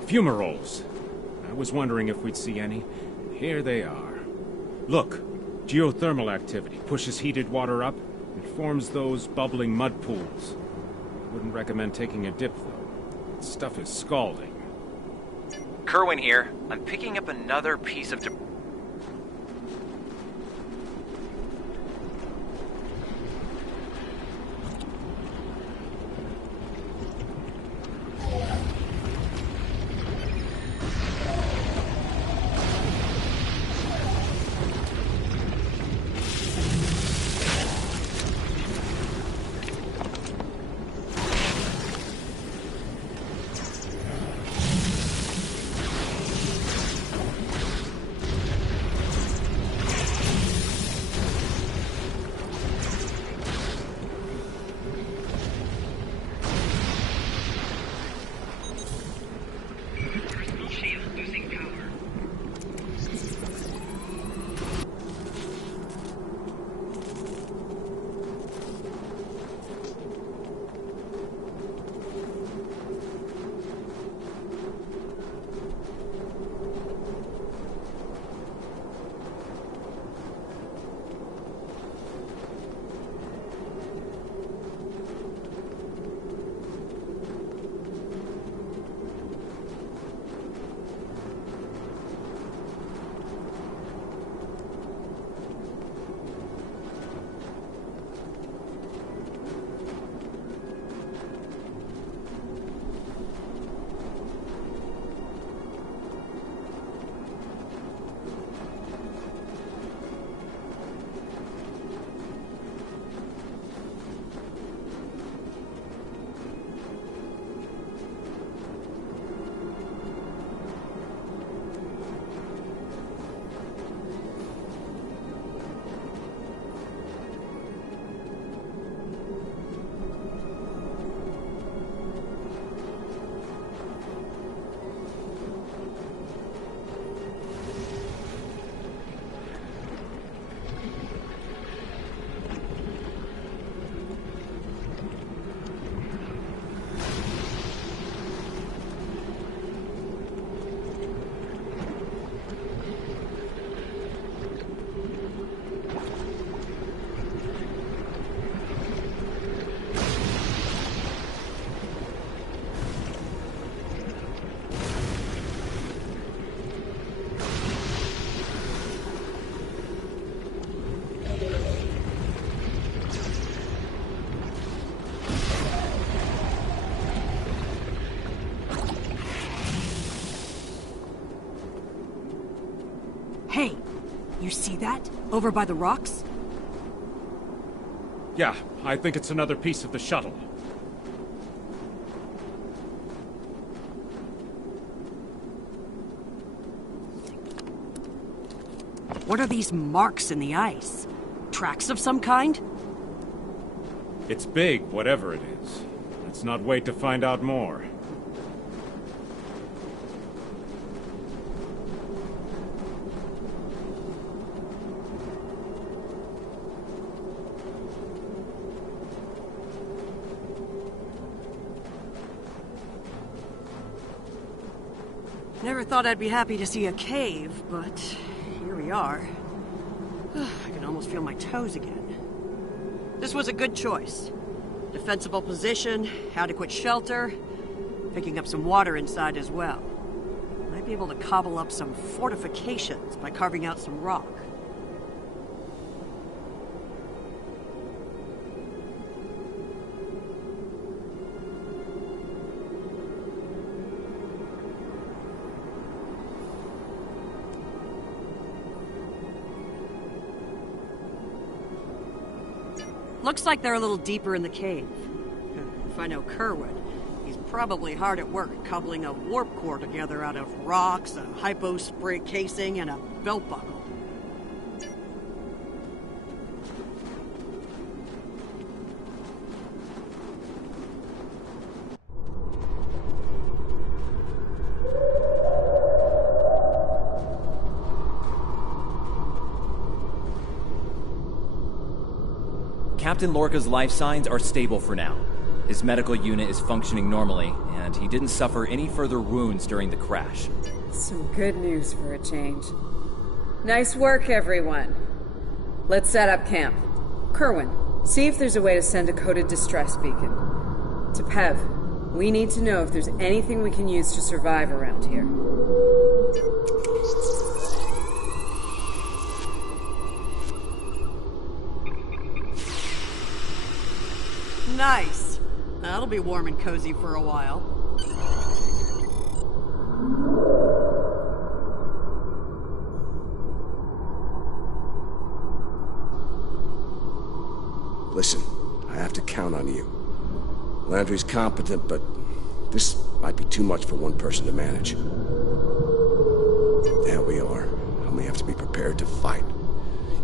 Fumaroles. I was wondering if we'd see any. Here they are. Look, geothermal activity pushes heated water up and forms those bubbling mud pools. Wouldn't recommend taking a dip, though. Stuff is scalding. Kerwin here. I'm picking up another piece of debris. Hey, you see that? Over by the rocks? Yeah, I think it's another piece of the shuttle. What are these marks in the ice? Tracks of some kind? It's big, whatever it is. Let's not wait to find out more. Never thought I'd be happy to see a cave, but here we are. I can almost feel my toes again. This was a good choice. Defensible position, adequate shelter, picking up some water inside as well. Might be able to cobble up some fortifications by carving out some rock. Looks like they're a little deeper in the cave. If I know Kerwin, he's probably hard at work cobbling a warp core together out of rocks, a hypo spray casing, and a belt buckle. Captain Lorca's life signs are stable for now. His medical unit is functioning normally, and he didn't suffer any further wounds during the crash. Some good news for a change. Nice work, everyone. Let's set up camp. Kerwin, see if there's a way to send a coded distress beacon. To Pev, we need to know if there's anything we can use to survive around here. Nice. That'll be warm and cozy for a while. Listen, I have to count on you. Landry's competent, but this might be too much for one person to manage. There we are, and we have to be prepared to fight.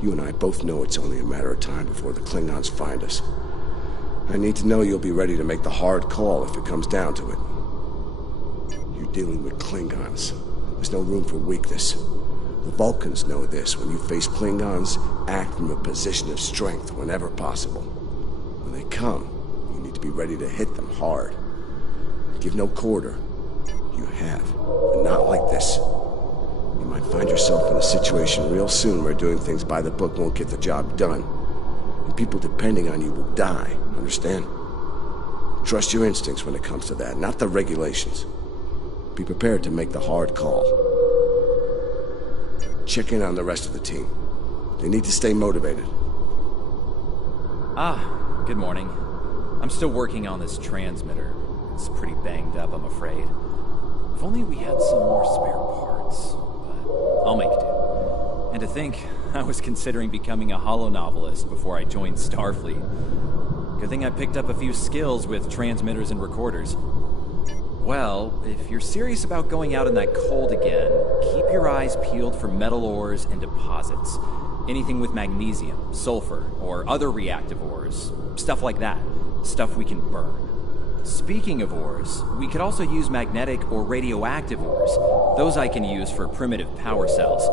You and I both know it's only a matter of time before the Klingons find us. I need to know you'll be ready to make the hard call if it comes down to it. You're dealing with Klingons. There's no room for weakness. The Vulcans know this. When you face Klingons, act from a position of strength whenever possible. When they come, you need to be ready to hit them hard. Give no quarter. You have, but not like this. You might find yourself in a situation real soon where doing things by the book won't get the job done. And people depending on you will die, understand? Trust your instincts when it comes to that, not the regulations. Be prepared to make the hard call. Check in on the rest of the team. They need to stay motivated. Good morning. I'm still working on this transmitter. It's pretty banged up, I'm afraid. If only we had some more spare parts, but I'll make do. And to think, I was considering becoming a holo-novelist before I joined Starfleet. Good thing I picked up a few skills with transmitters and recorders. Well, if you're serious about going out in that cold again, keep your eyes peeled for metal ores and deposits. Anything with magnesium, sulfur, or other reactive ores. Stuff like that. Stuff we can burn. Speaking of ores, we could also use magnetic or radioactive ores. Those I can use for primitive power cells.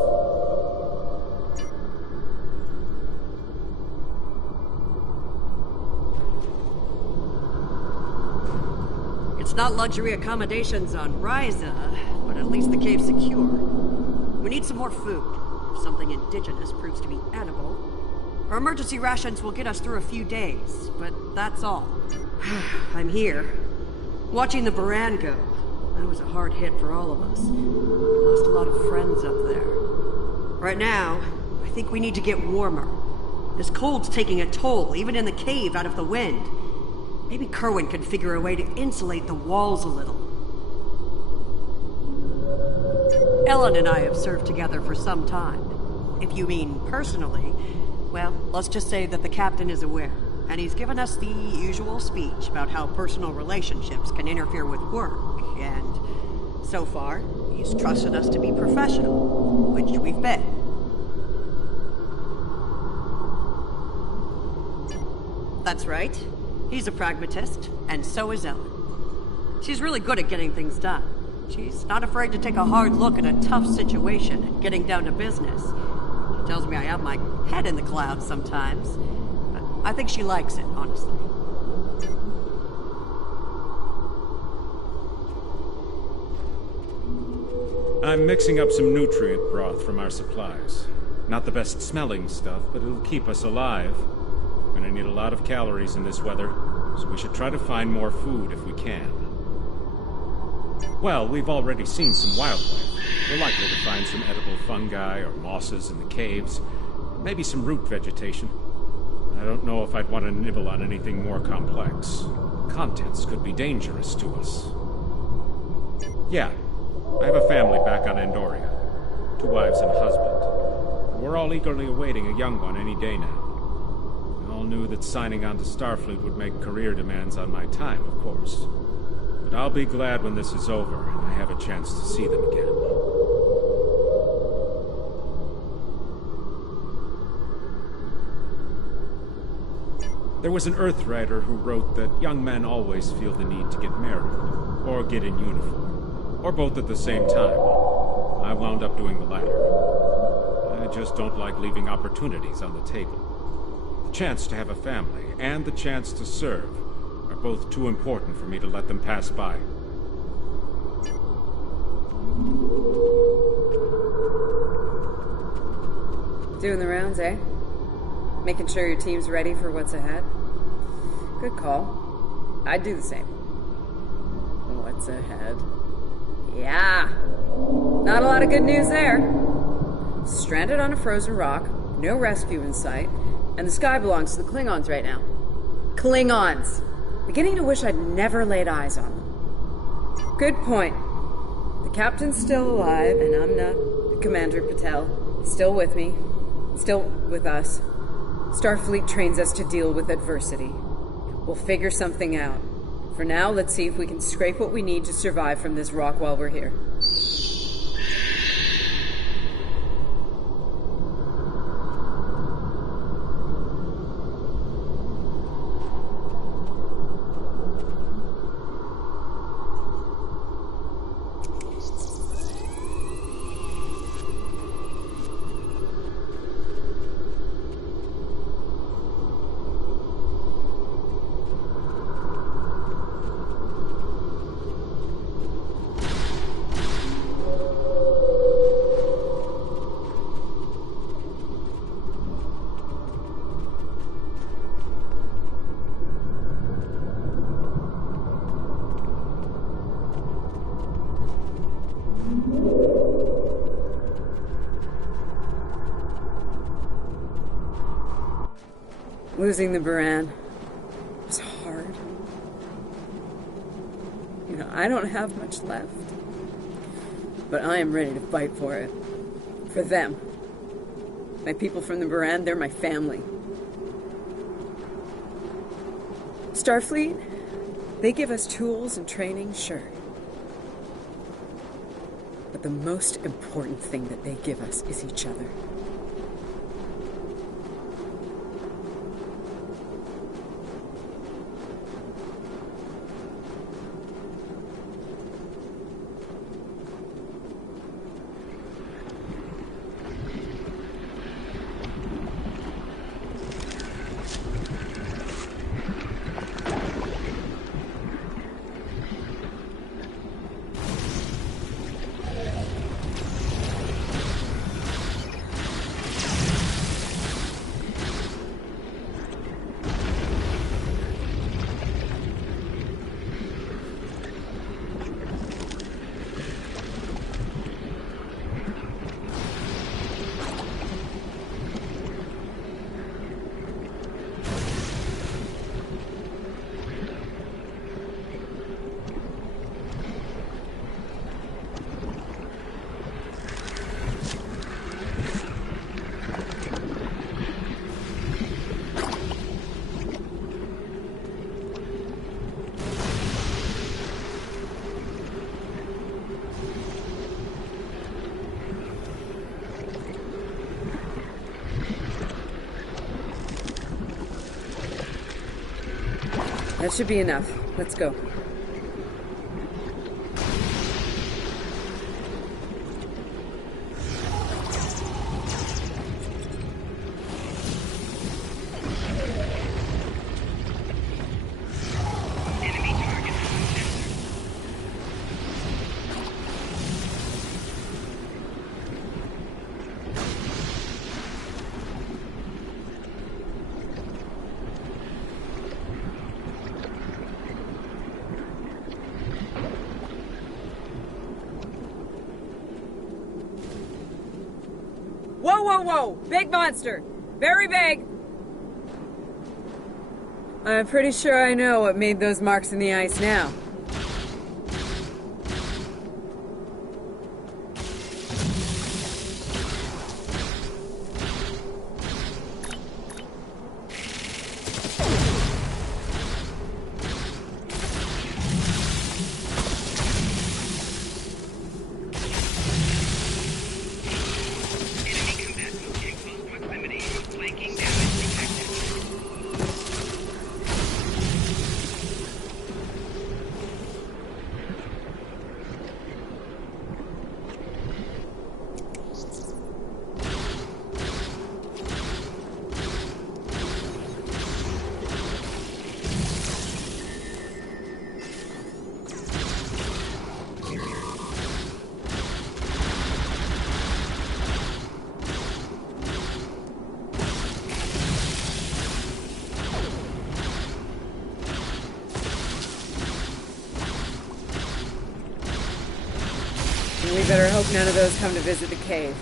It's not luxury accommodations on Ryza, but at least the cave's secure. We need some more food. If something indigenous proves to be edible, our emergency rations will get us through a few days, but that's all. I'm here, watching the Baran go. That was a hard hit for all of us. We lost a lot of friends up there. Right now, I think we need to get warmer. This cold's taking a toll, even in the cave out of the wind. Maybe Kerwin can figure a way to insulate the walls a little. Ellen and I have served together for some time. If you mean personally, well, let's just say that the captain is aware, and he's given us the usual speech about how personal relationships can interfere with work, and so far, he's trusted us to be professional, which we've been. That's right. He's a pragmatist, and so is Ellen. She's really good at getting things done. She's not afraid to take a hard look at a tough situation and getting down to business. She tells me I have my head in the clouds sometimes, but I think she likes it, honestly. I'm mixing up some nutrient broth from our supplies. Not the best smelling stuff, but it'll keep us alive. We're gonna need a lot of calories in this weather, so we should try to find more food if we can. Well, we've already seen some wildlife. We're likely to find some edible fungi or mosses in the caves, maybe some root vegetation. I don't know if I'd want to nibble on anything more complex. Contents could be dangerous to us. Yeah, I have a family back on Andoria. 2 wives and a husband. And we're all eagerly awaiting a young one any day now. We all knew that signing on to Starfleet would make career demands on my time, of course. But I'll be glad when this is over and I have a chance to see them again. There was an Earthwriter who wrote that young men always feel the need to get married, or get in uniform, or both at the same time. I wound up doing the latter. I just don't like leaving opportunities on the table. The chance to have a family, and the chance to serve, are both too important for me to let them pass by. Doing the rounds, eh? Making sure your team's ready for what's ahead? Good call. I'd do the same. What's ahead? Yeah. Not a lot of good news there. Stranded on a frozen rock, no rescue in sight, and the sky belongs to the Klingons right now. Klingons! Beginning to wish I'd never laid eyes on them. Good point. The captain's still alive, and Amna, Commander Patel, is still with me. Still with us. Starfleet trains us to deal with adversity. We'll figure something out. For now, let's see if we can scrape what we need to survive from this rock while we're here. Losing the Baran was hard. You know, I don't have much left. But I am ready to fight for it. For them. My people from the Baran, they're my family. Starfleet, they give us tools and training, sure. But the most important thing that they give us is each other. That should be enough. Let's go. Whoa, whoa, whoa! Big monster! Very big! I'm pretty sure I know what made those marks in the ice now. We better hope none of those come to visit the cave.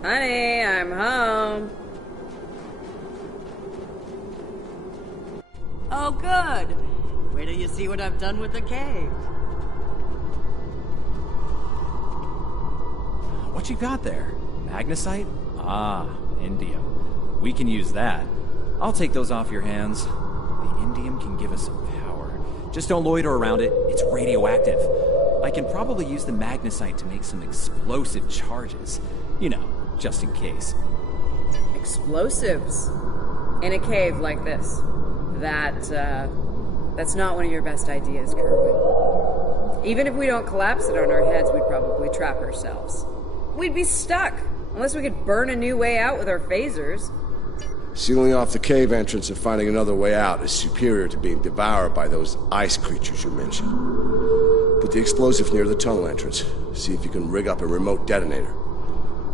Honey, I'm home. Oh, good. Wait till you see what I've done with the cave. What you got there? Magnesite? Ah, indium. We can use that. I'll take those off your hands. The indium can give us some power. Just don't loiter around it. It's radioactive. I can probably use the magnesite to make some explosive charges. You know, just in case. Explosives? In a cave like this? That's not one of your best ideas, Kerwin. Even if we don't collapse it on our heads, we'd probably trap ourselves. We'd be stuck, unless we could burn a new way out with our phasers. Sealing off the cave entrance and finding another way out is superior to being devoured by those ice creatures you mentioned. Put the explosive near the tunnel entrance. See if you can rig up a remote detonator.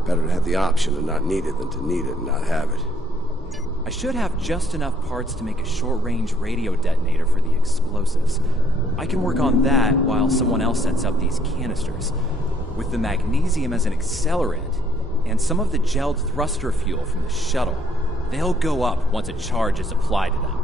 Better to have the option and not need it than to need it and not have it. I should have just enough parts to make a short-range radio detonator for the explosives. I can work on that while someone else sets up these canisters. With the magnesium as an accelerant, and some of the gelled thruster fuel from the shuttle, they'll go up once a charge is applied to them.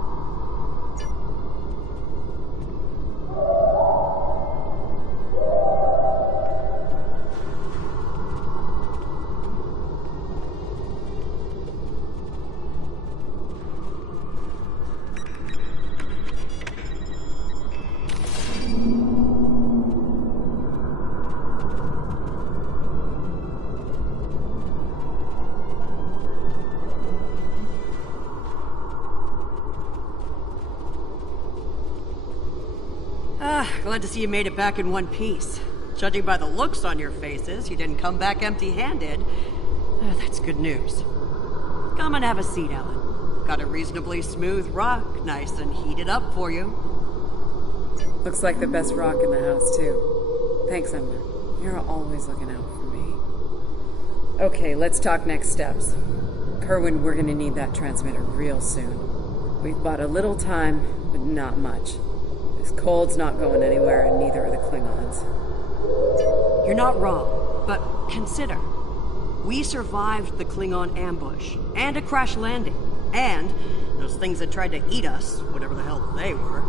Glad to see you made it back in one piece. Judging by the looks on your faces, you didn't come back empty-handed. That's good news. Come and have a seat, Ellen. Got a reasonably smooth rock, nice and heated up for you. Looks like the best rock in the house, too. Thanks, Emma. You're always looking out for me. Okay, let's talk next steps. Kerwin, we're gonna need that transmitter real soon. We've bought a little time, but not much. This cold's not going anywhere, and neither are the Klingons. You're not wrong, but consider. We survived the Klingon ambush, and a crash landing, and those things that tried to eat us, whatever the hell they were.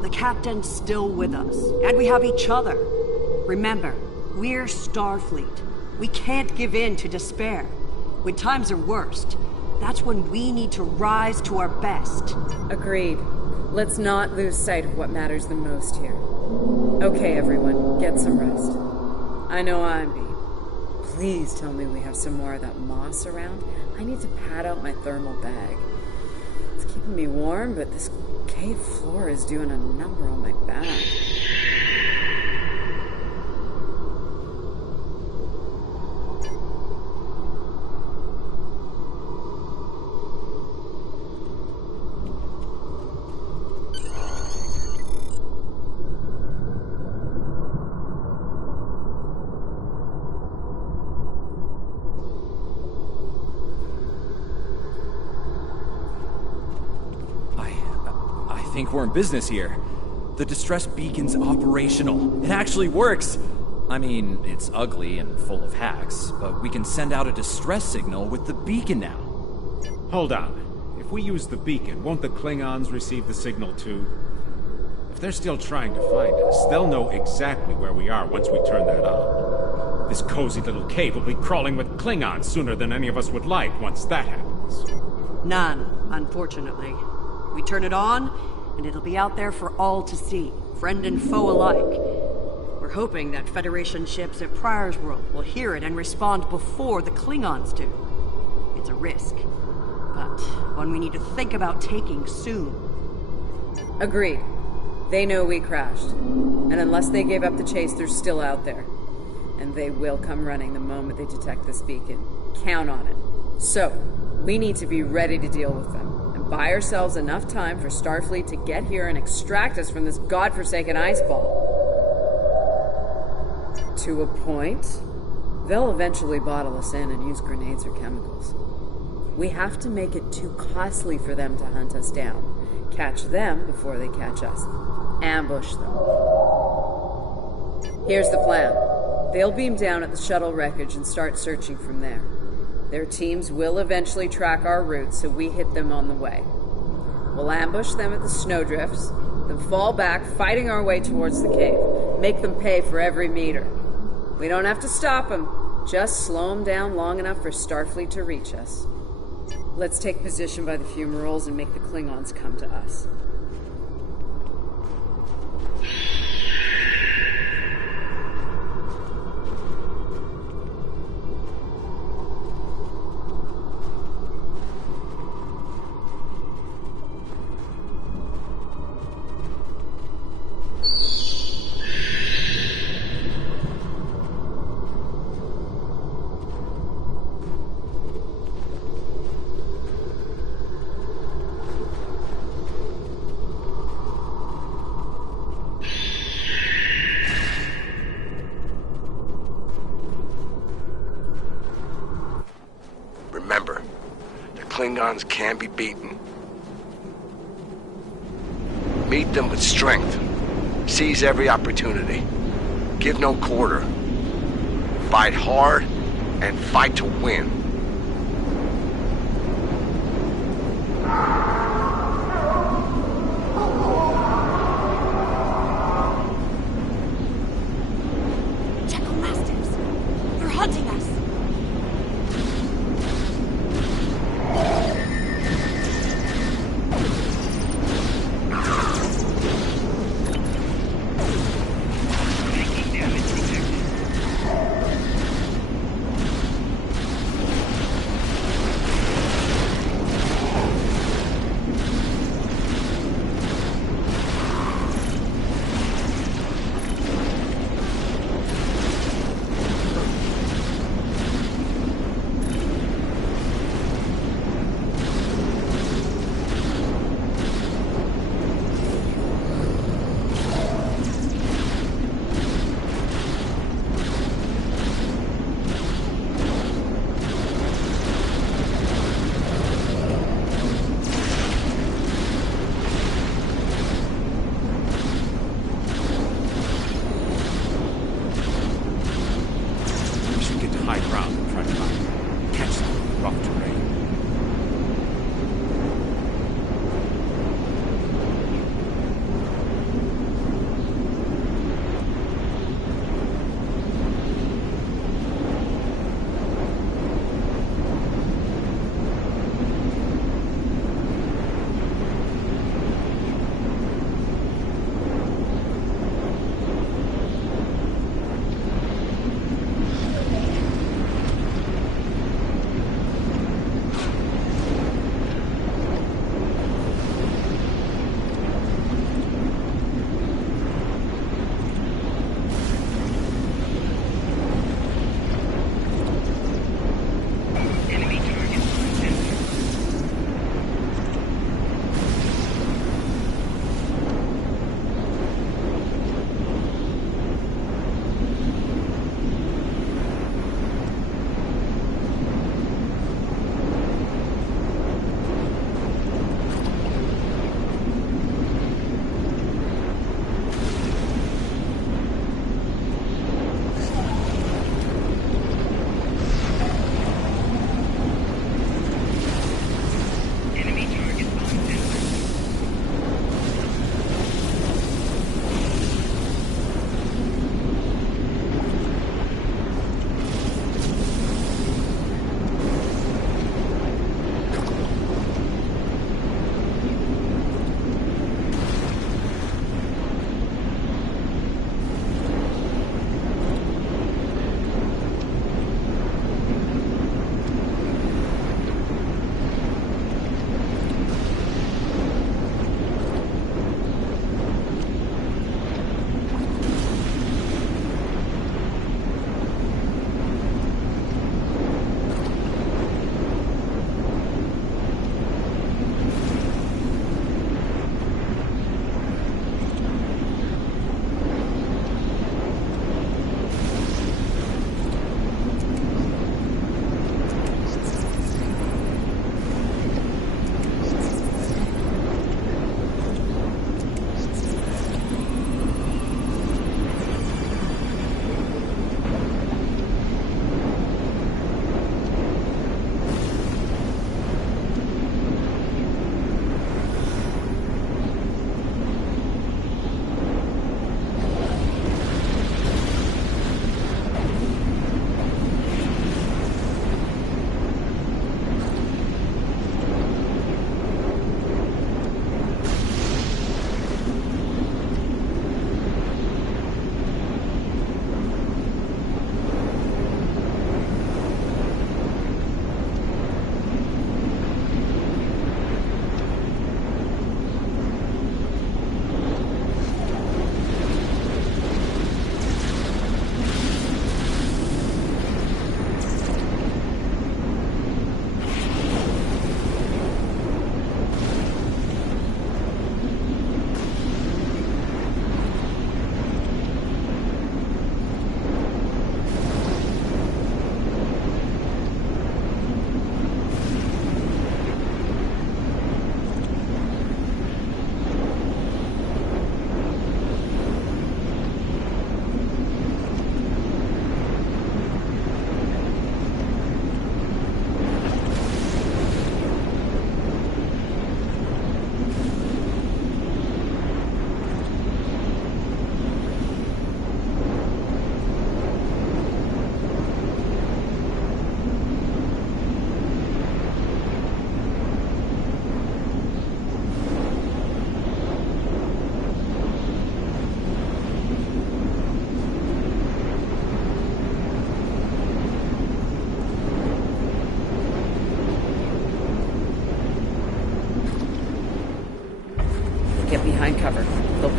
The Captain's still with us, and we have each other. Remember, we're Starfleet. We can't give in to despair. When times are worst, that's when we need to rise to our best. Agreed. Let's not lose sight of what matters the most here. Okay, everyone, get some rest. I know I'm beat. Please tell me we have some more of that moss around. I need to pad out my thermal bag. It's keeping me warm, but this cave floor is doing a number on my back. I think we're in business here. The distress beacon's operational. It actually works. I mean, it's ugly and full of hacks, but we can send out a distress signal with the beacon now. Hold on. If we use the beacon, won't the Klingons receive the signal too? If they're still trying to find us, they'll know exactly where we are once we turn that on. This cozy little cave will be crawling with Klingons sooner than any of us would like once that happens. None, unfortunately. We turn it on, and it'll be out there for all to see, friend and foe alike. We're hoping that Federation ships at Pryor's World will hear it and respond before the Klingons do. It's a risk, but one we need to think about taking soon. Agreed. They know we crashed, and unless they gave up the chase, they're still out there. And they will come running the moment they detect this beacon. Count on it. So, we need to be ready to deal with them. Buy ourselves enough time for Starfleet to get here and extract us from this godforsaken ice ball. To a point, they'll eventually bottle us in and use grenades or chemicals. We have to make it too costly for them to hunt us down. Catch them before they catch us. Ambush them. Here's the plan. They'll beam down at the shuttle wreckage and start searching from there. Their teams will eventually track our route, so we hit them on the way. We'll ambush them at the snowdrifts, then fall back, fighting our way towards the cave. Make them pay for every meter. We don't have to stop them, just slow them down long enough for Starfleet to reach us. Let's take position by the fumaroles and make the Klingons come to us. Remember, the Klingons can be beaten. Meet them with strength. Seize every opportunity. Give no quarter. Fight hard and fight to win. Jekyll Masters! They're hunting us!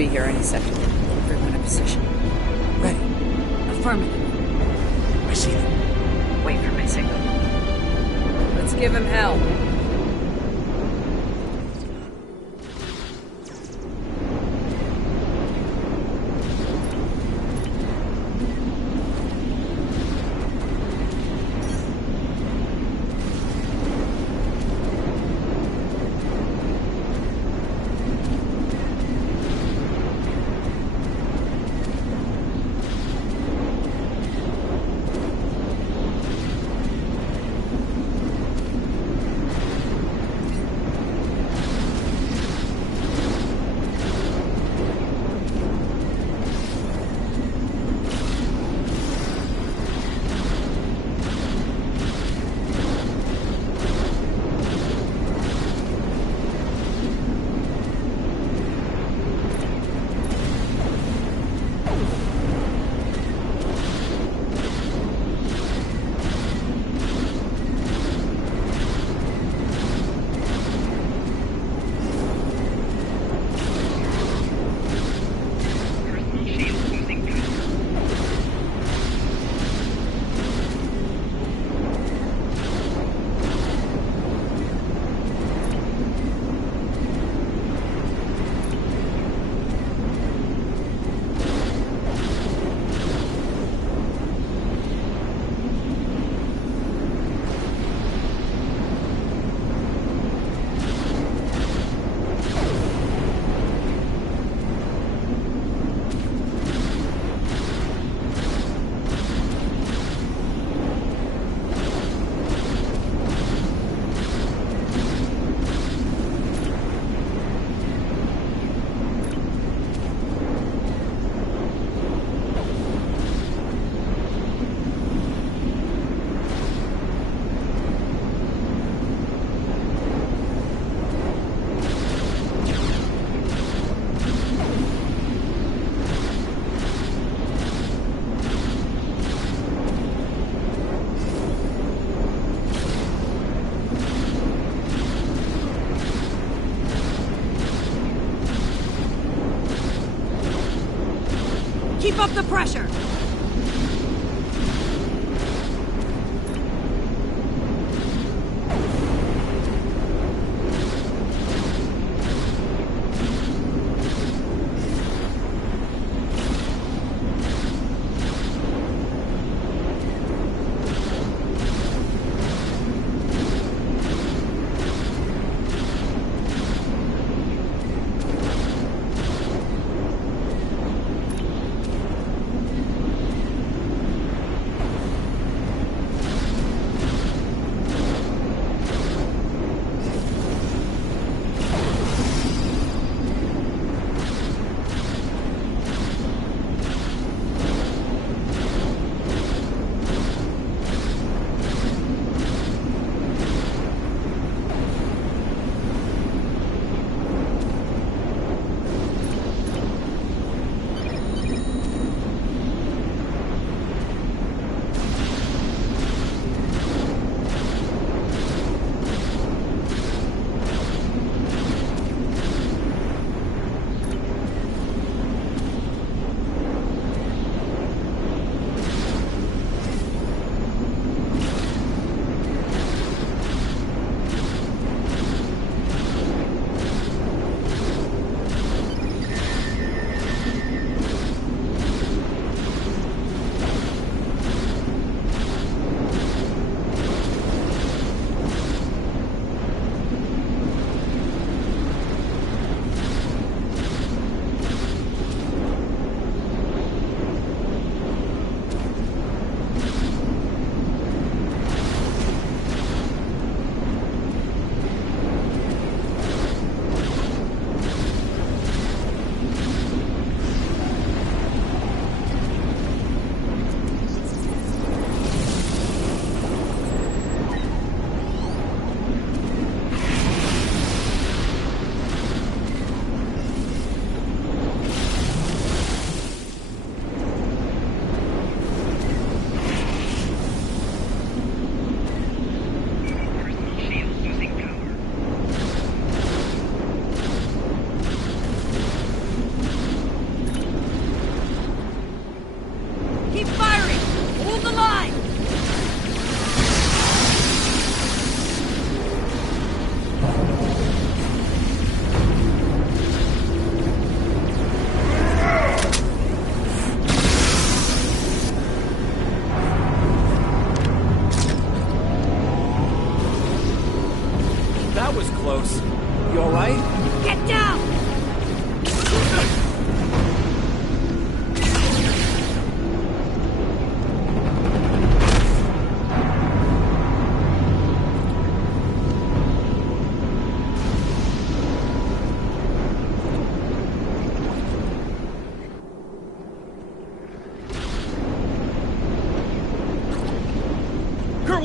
here any second. Everyone in position. Ready. Affirmative. I see them. Wait for my signal. Let's give him hell. Keep up the pressure!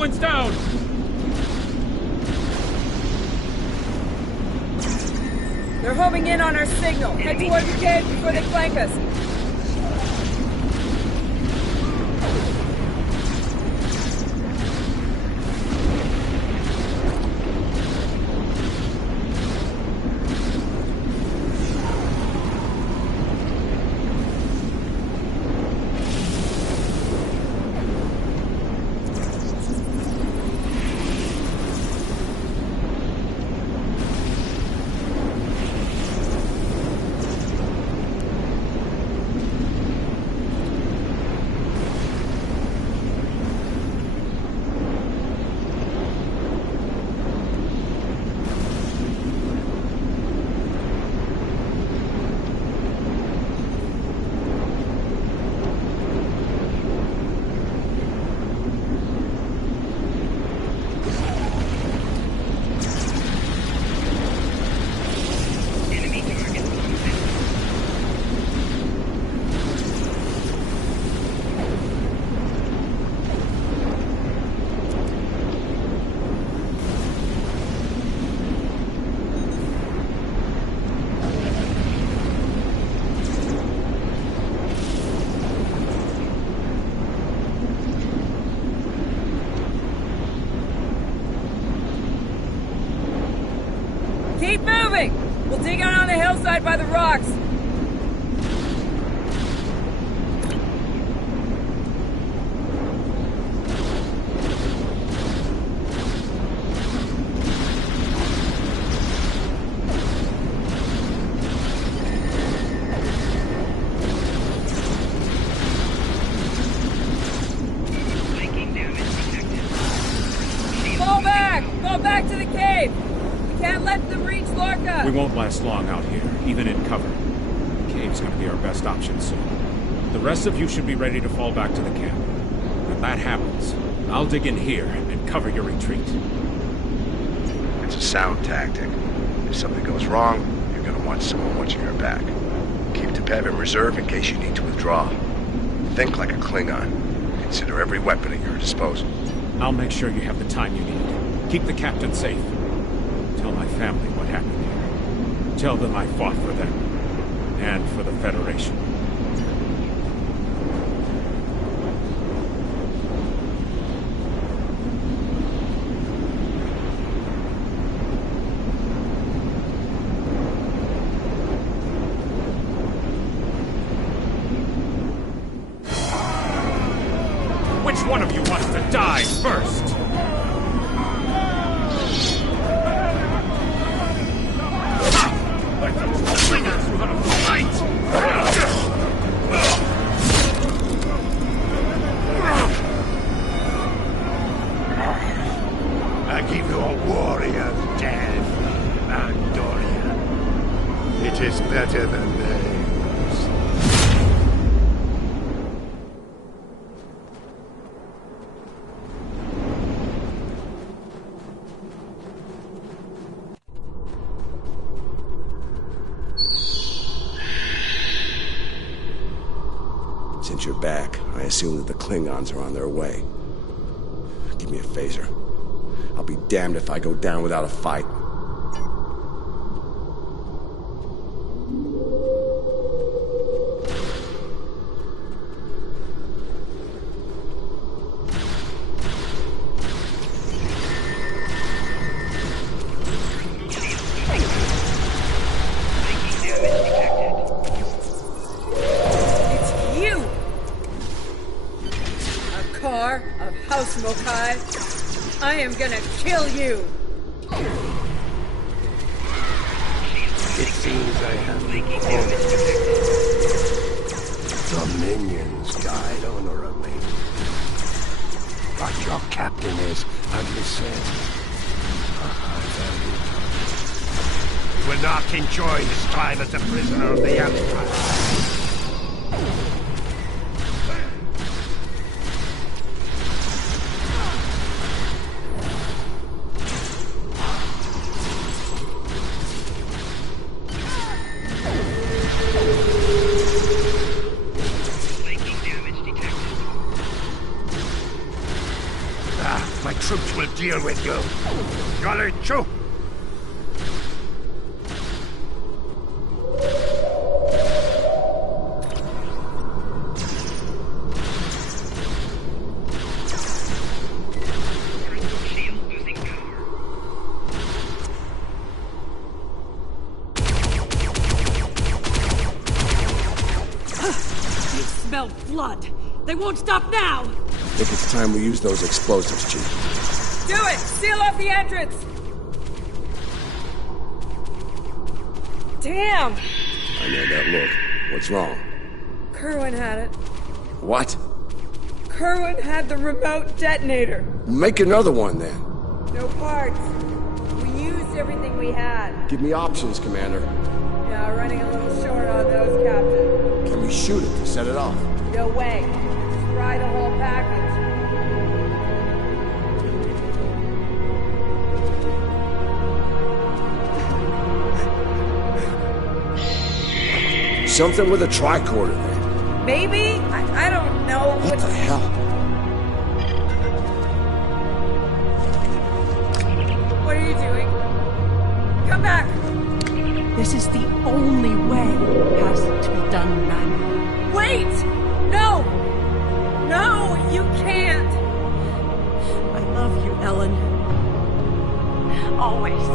one's down! They're homing in on our signal. Head toward the cave before they flank us. Keep moving! We'll dig out on the hillside by the rocks. Fall back! Fall back to the cave! Can't let them reach Lorca! We won't last long out here, even in cover. The cave's gonna be our best option soon. The rest of you should be ready to fall back to the camp. When that happens, I'll dig in here and cover your retreat. It's a sound tactic. If something goes wrong, you're gonna want someone watching your back. Keep the Bev in reserve in case you need to withdraw. Think like a Klingon. Consider every weapon at your disposal. I'll make sure you have the time you need. Keep the captain safe. Tell my family what happened here. Tell them I fought for them. And for the Federation. Which one of you wants to die first? I give you a warrior's death, Andoria. It is better than theirs. Since you're back, I assume that the Klingons are on their way. Give me a phaser. I'll be damned if I go down without a fight. I am gonna kill you! It seems I have the minions died honorably. But your captain is, as you said, a high-value target. He will not enjoy his time as a prisoner of the Empire. troops will deal with you. Jolly Chu! Smell blood. They won't stop now. I think it's time we use those explosives, Chief. Do it! Seal off the entrance! Damn! I know that look. What's wrong? Kerwin had it. What? Kerwin had the remote detonator. Make another one, then. No parts. We used everything we had. Give me options, Commander. Yeah, running a little short on those, Captain. Can we shoot it to set it off? No way. Just fry the whole package. Something with a tricorder then. Maybe? I don't know. What the hell? What are you doing? Come back! This is the only way. It has to be done manually. Wait! No! No, you can't! I love you, Ellen. Always.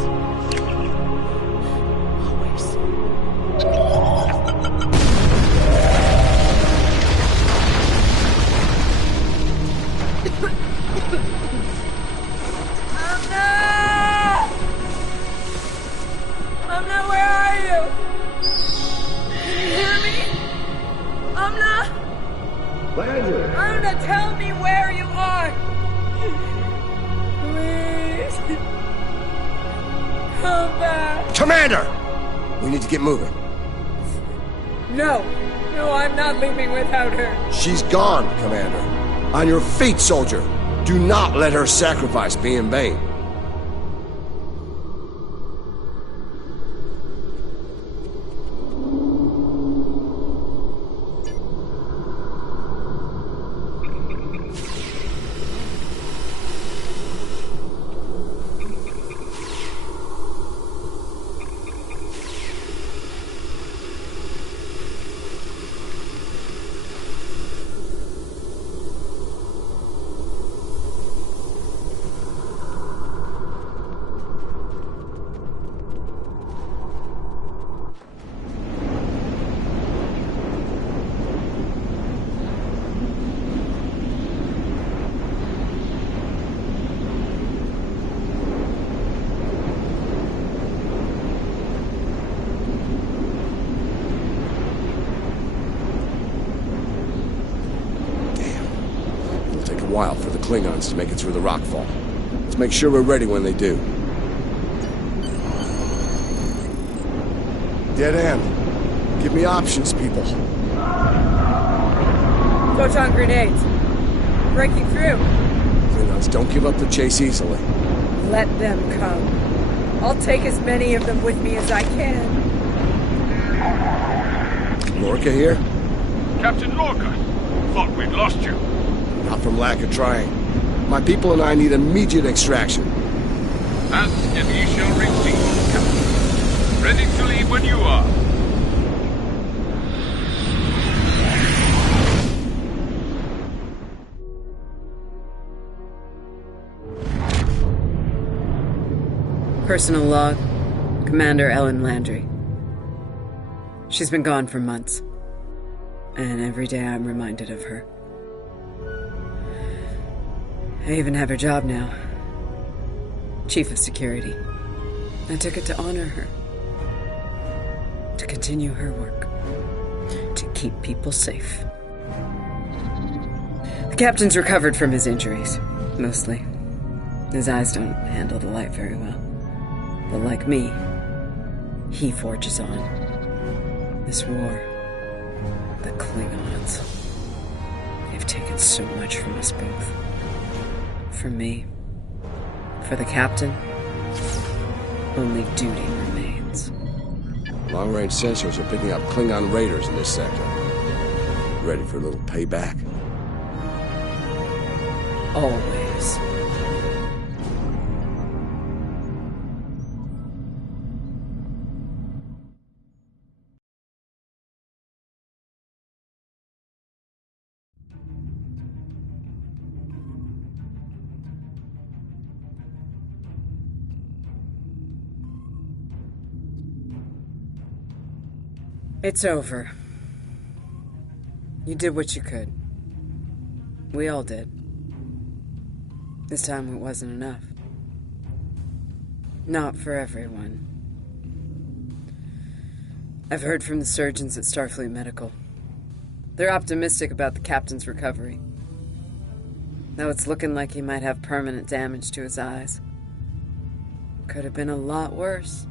Amna, where are you? Can you hear me? Amna? Landry! Amna, tell me where you are! Please. Come back. Commander! We need to get moving. No. No, I'm not leaving without her. She's gone, Commander. On your feet, soldier. Do not let her sacrifice be in vain. While for the Klingons to make it through the rockfall. Let's make sure we're ready when they do. Dead end. Give me options, people. Photon grenades. Breaking through. Klingons don't give up the chase easily. Let them come. I'll take as many of them with me as I can. Lorca here? Captain Lorca, thought we'd lost you. Not from lack of trying. My people and I need immediate extraction. As and ye shall receive, Captain. Ready to leave when you are. Personal log, Commander Ellen Landry. She's been gone for months. And every day I'm reminded of her. I even have her job now. Chief of Security. I took it to honor her. To continue her work. To keep people safe. The captain's recovered from his injuries. Mostly. His eyes don't handle the light very well. But like me, he forges on. This war. The Klingons. They've taken so much from us both. For me, for the captain, only duty remains. Long-range sensors are picking up Klingon raiders in this sector. Ready for a little payback? Always. It's over. You did what you could. We all did. This time it wasn't enough. Not for everyone. I've heard from the surgeons at Starfleet Medical. They're optimistic about the captain's recovery. Though it's looking like he might have permanent damage to his eyes. Could have been a lot worse.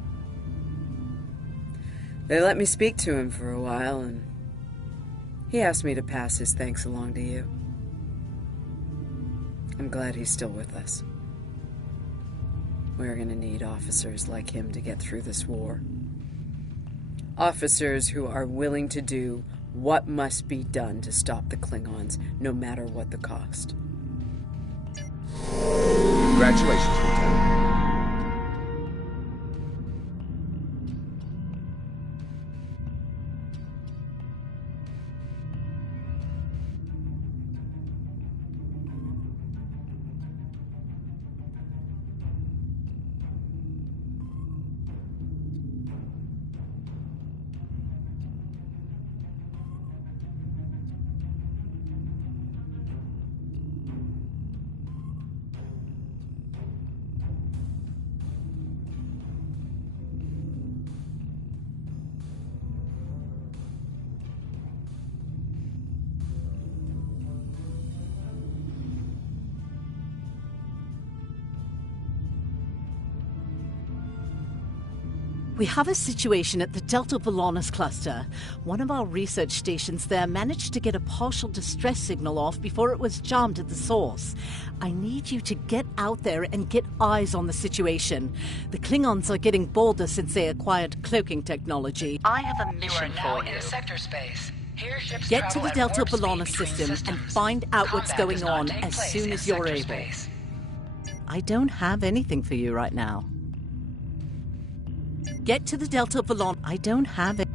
They let me speak to him for a while, and he asked me to pass his thanks along to you. I'm glad he's still with us. We're gonna need officers like him to get through this war. Officers who are willing to do what must be done to stop the Klingons, no matter what the cost. Congratulations, Lieutenant. We have a situation at the Delta Volanus cluster. One of our research stations there managed to get a partial distress signal off before it was jammed at the source. I need you to get out there and get eyes on the situation. The Klingons are getting bolder since they acquired cloaking technology. I have a mission for you. In sector space. Get to the Delta Volanus system and find out what's going on as soon as you're able. I don't have anything for you right now. Get to the Delta Volanus. I don't have it.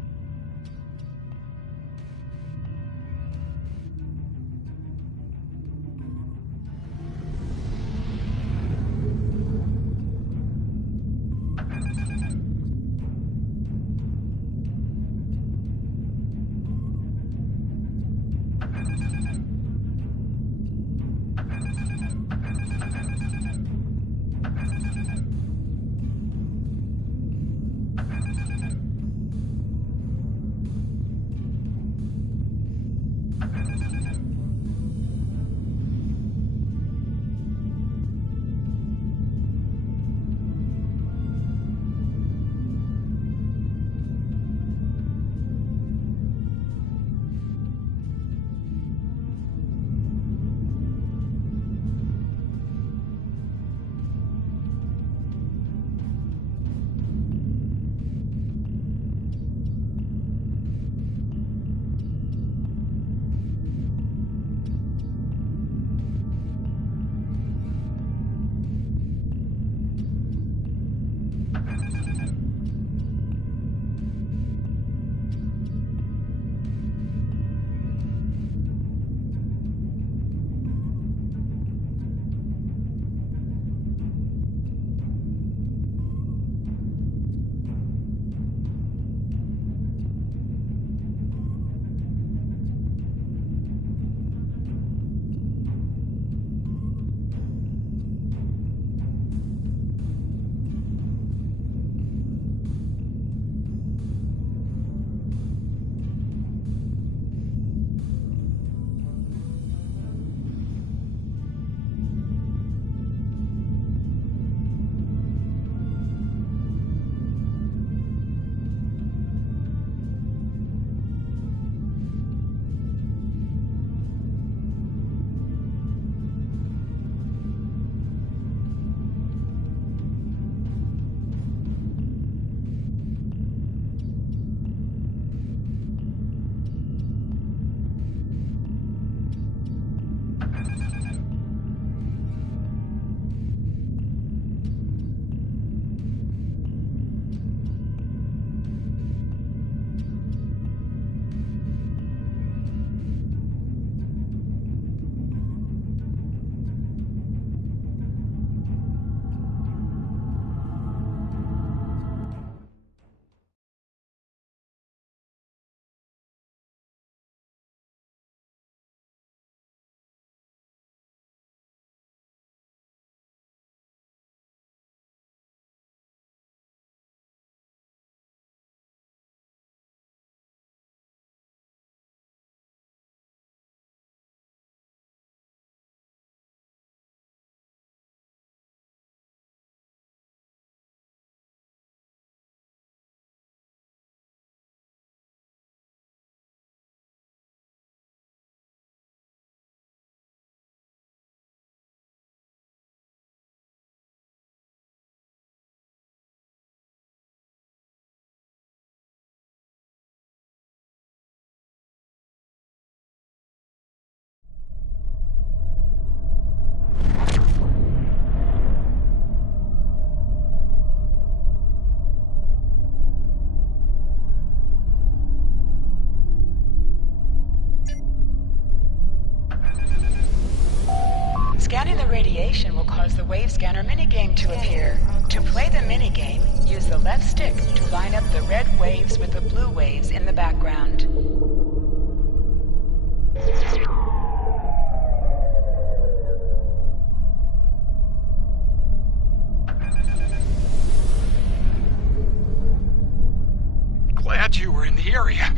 Scanning the radiation will cause the wave scanner minigame to appear. To play the minigame, use the left stick to line up the red waves with the blue waves in the background. Glad you were in the area.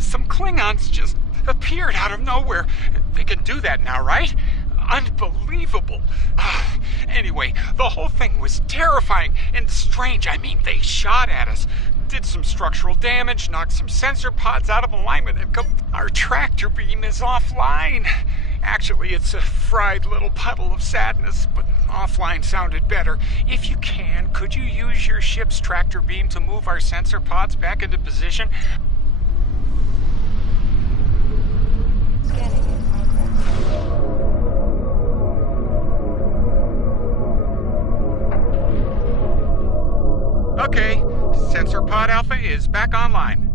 Some Klingons just appeared out of nowhere. They can do that now, right? Unbelievable. Anyway, the whole thing was terrifying and strange. I mean, they shot at us, did some structural damage, knocked some sensor pods out of alignment, and our tractor beam is offline. Actually, it's a fried little puddle of sadness, but offline sounded better. If you can, could you use your ship's tractor beam to move our sensor pods back into position? Scanning in progress. Okay, sensor pod alpha is back online.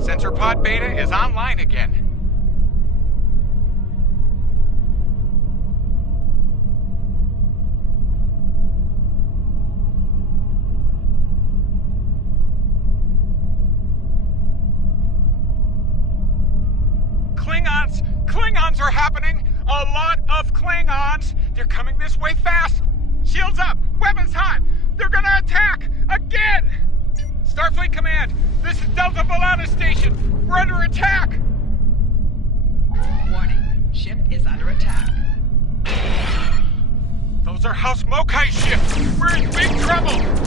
Sensor pod beta is online again. Klingons are happening! A lot of Klingons! They're coming this way fast! Shields up! Weapons hot! They're gonna attack! Again! Starfleet Command, this is Delta Volana Station. We're under attack! Warning, ship is under attack. Those are House Mokai ships! We're in big trouble!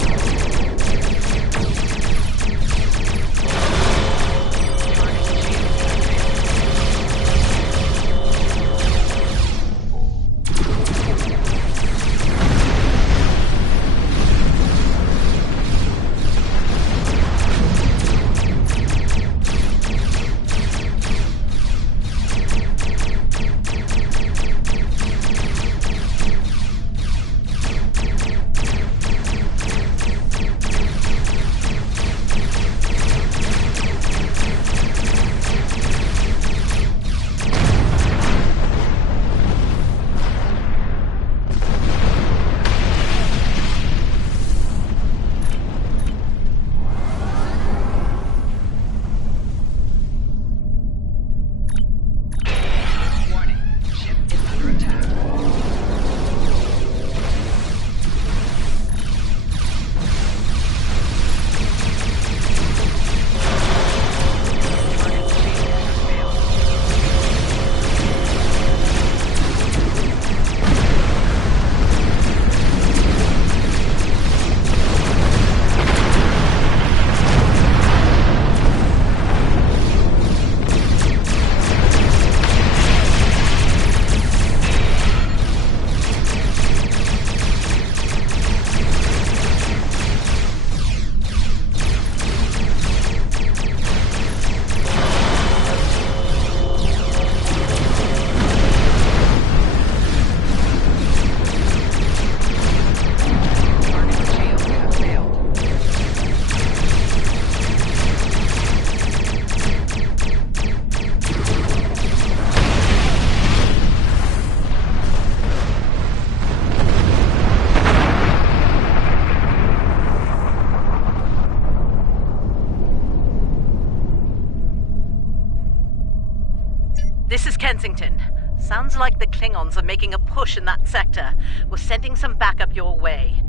This is Kensington. Sounds like the Klingons are making a push in that sector. We're sending some backup your way.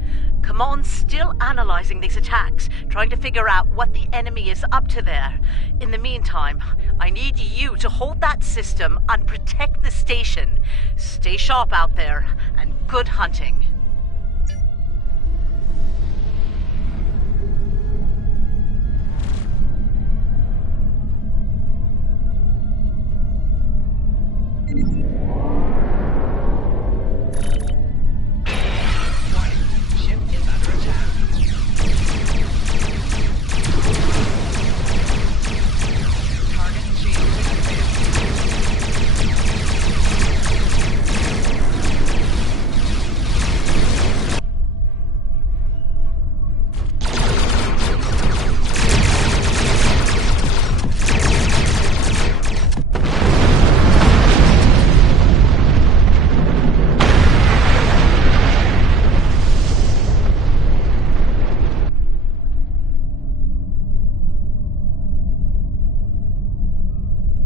Command's still analyzing these attacks, trying to figure out what the enemy is up to there. In the meantime, I need you to hold that system and protect the station. Stay sharp out there, and good hunting.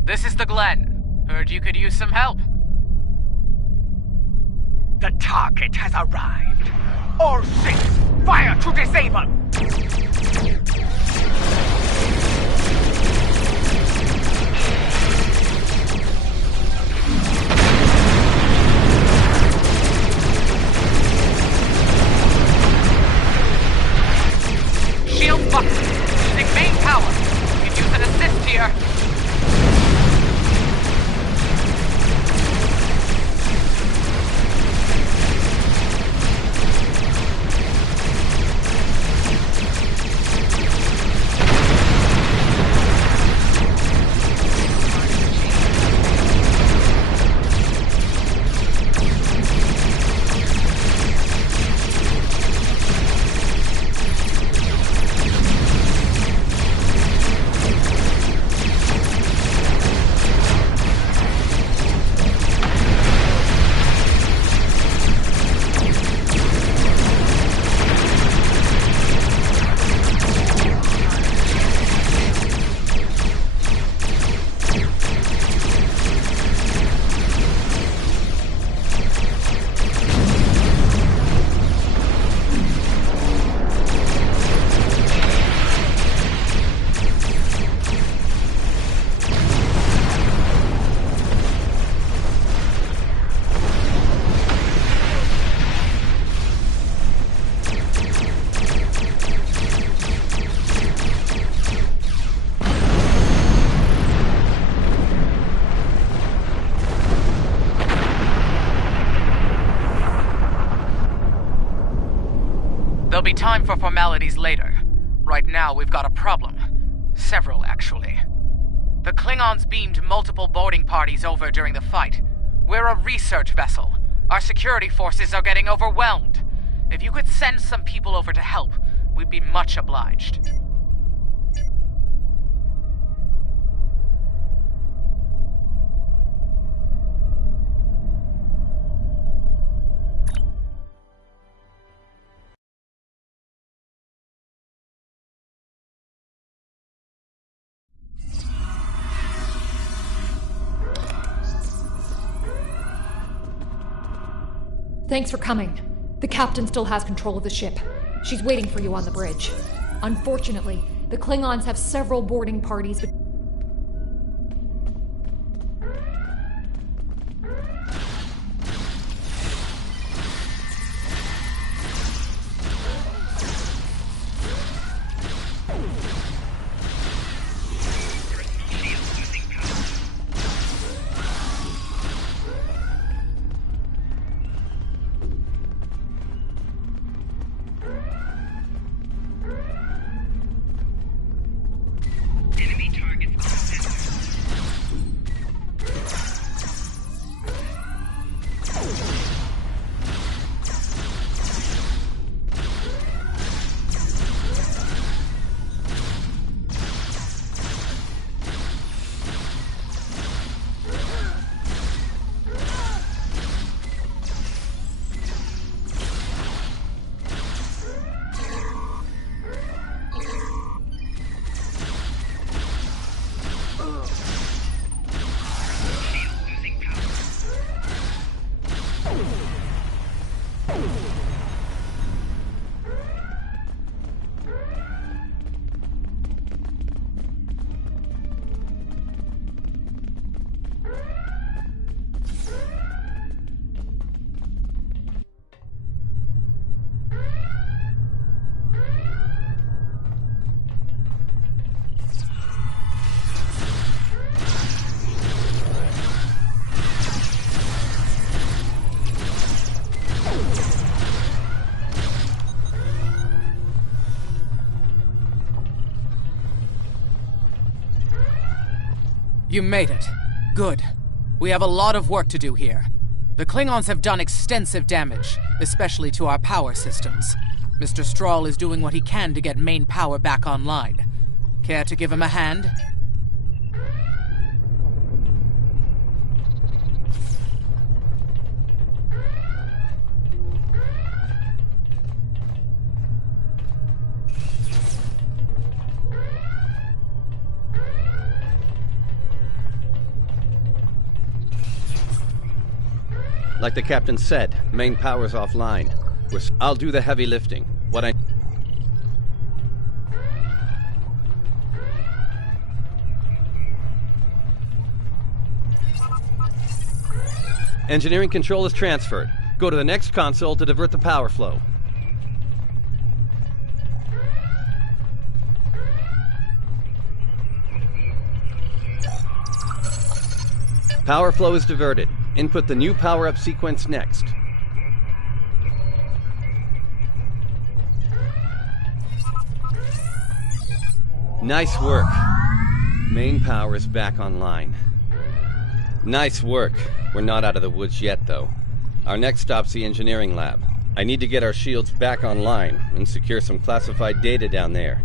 This is the Glen. Heard you could use some help. The target has arrived. All ships, fire to disable! Shield button. Using main power. You can use an assist here. There'll be time for formalities later. Right now, we've got a problem. Several, actually. The Klingons beamed multiple boarding parties over during the fight. We're a research vessel. Our security forces are getting overwhelmed. If you could send some people over to help, we'd be much obliged. Thanks for coming. The captain still has control of the ship. She's waiting for you on the bridge. Unfortunately, the Klingons have several boarding parties, but Enemy target You made it. Good. We have a lot of work to do here. The Klingons have done extensive damage, especially to our power systems. Mr. Strahl is doing what he can to get main power back online. Care to give him a hand? Like the captain said, main power's offline. I'll do the heavy lifting. Engineering control is transferred. Go to the next console to divert the power flow. Power flow is diverted. Input the new power-up sequence next. Nice work. Main power is back online. Nice work. We're not out of the woods yet, though. Our next stop's the engineering lab. I need to get our shields back online and secure some classified data down there.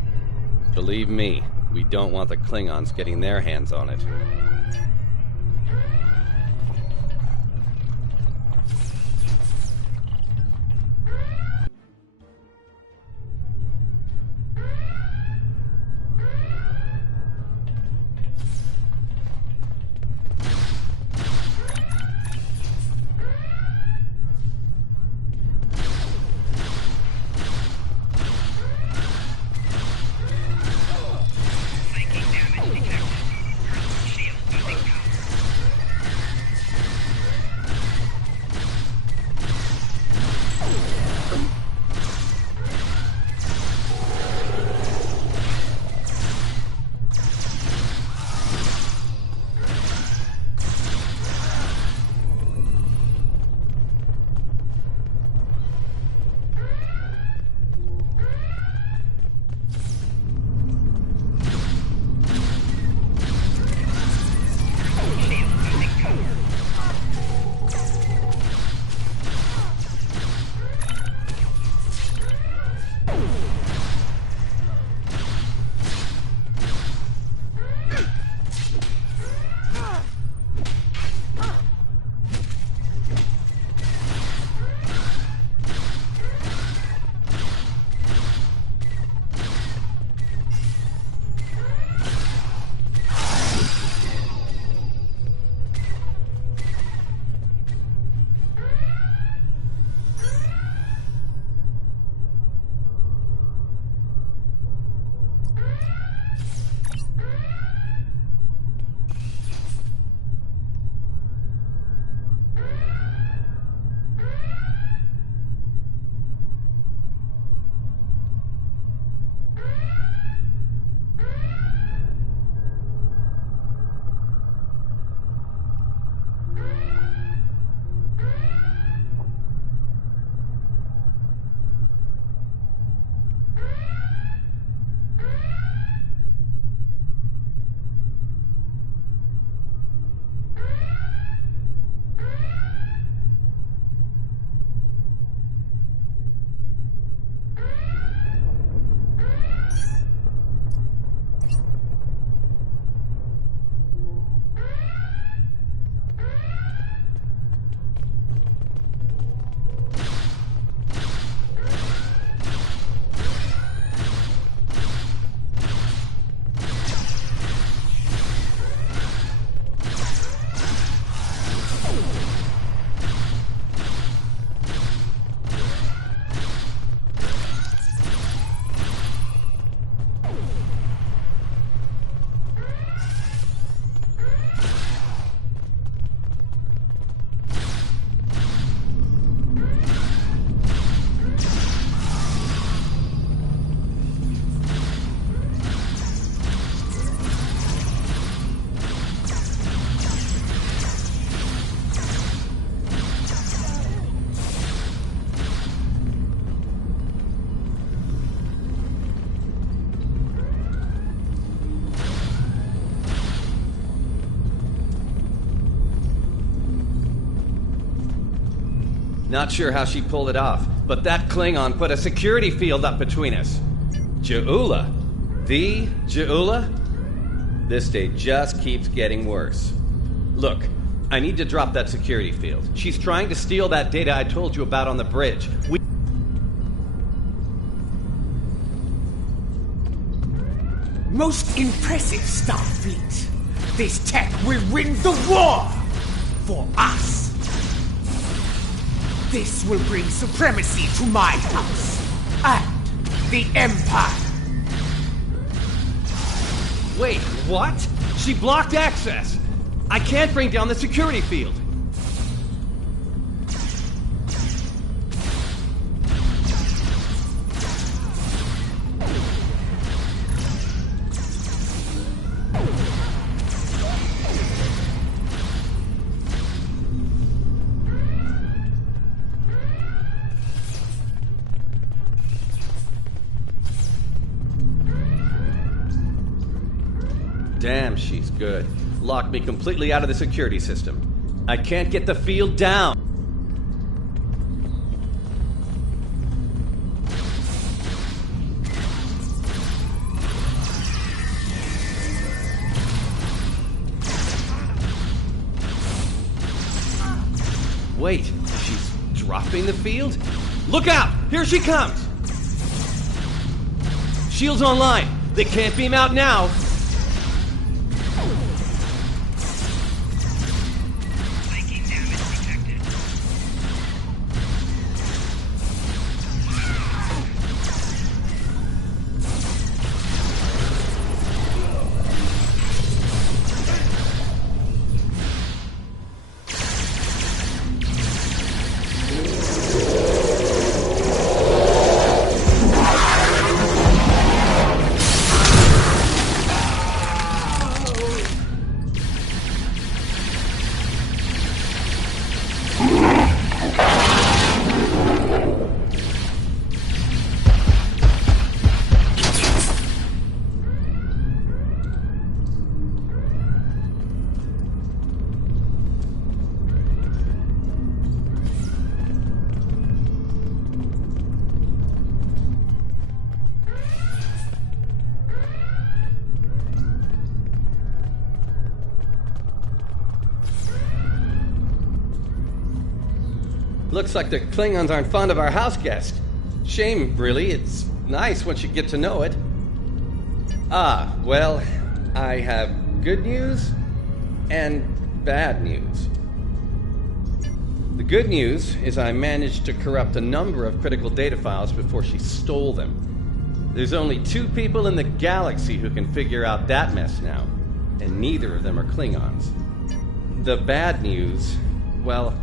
Believe me, we don't want the Klingons getting their hands on it. Not sure how she pulled it off, but that Klingon put a security field up between us. Ja'ula? The Ja'ula? This day just keeps getting worse. Look, I need to drop that security field. She's trying to steal that data I told you about on the bridge. Most impressive, Starfleet. This tech will win the war for us. This will bring supremacy to my house and the Empire. Wait, what? She blocked access. I can't bring down the security field. Damn, she's good. Locked me completely out of the security system. I can't get the field down. Wait, she's dropping the field? Look out! Here she comes! Shields online. They can't beam out now. Looks like the Klingons aren't fond of our house guest. Shame, really. It's nice once you get to know it. Ah, well, I have good news and bad news. The good news is I managed to corrupt a number of critical data files before she stole them. There's only 2 people in the galaxy who can figure out that mess now, and neither of them are Klingons. The bad news, well,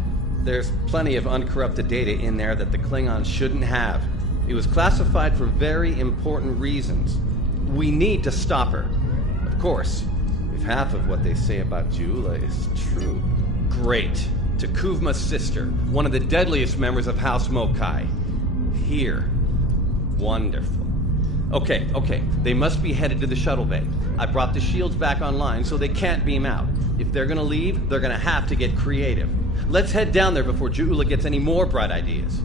there's plenty of uncorrupted data in there that the Klingons shouldn't have. It was classified for very important reasons. We need to stop her. Of course, if half of what they say about Ja'ula is true. Great. Takuvma's sister, one of the deadliest members of House Mokai. Here. Wonderful. Okay. They must be headed to the shuttle bay. I brought the shields back online so they can't beam out. If they're gonna leave, they're gonna have to get creative. Let's head down there before Ja'ula gets any more bright ideas.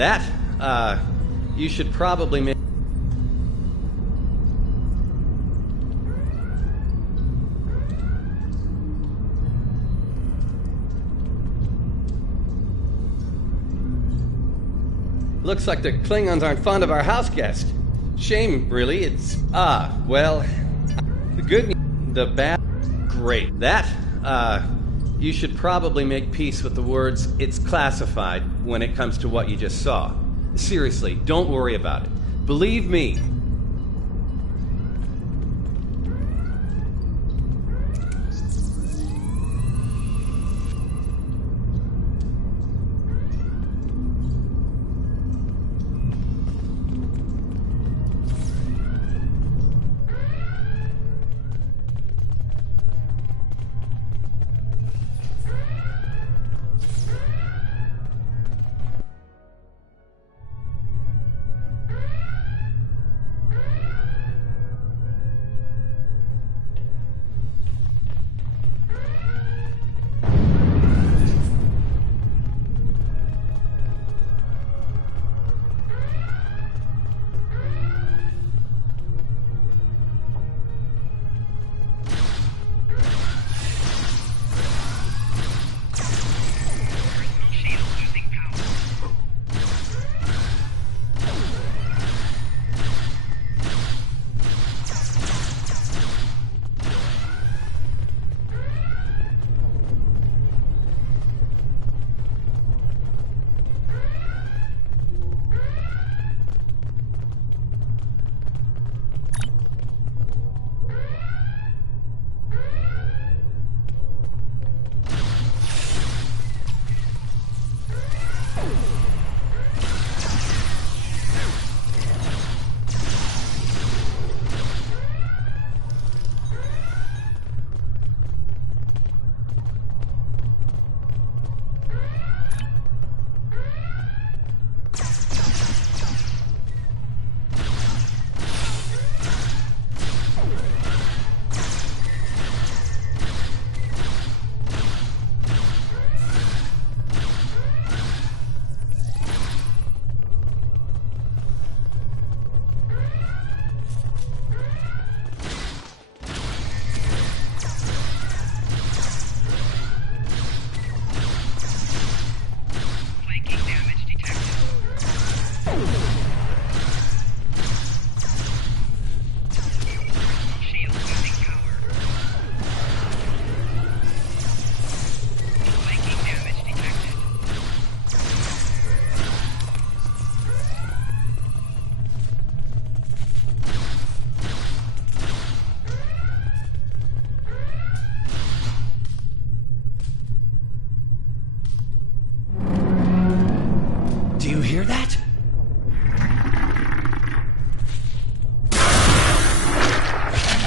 That, you should probably make... Looks like the Klingons aren't fond of our house guest. Shame, really. It's... well... The good news... The bad... Great. That, you should probably make peace with the words, "it's classified," when it comes to what you just saw. Seriously, don't worry about it. Believe me.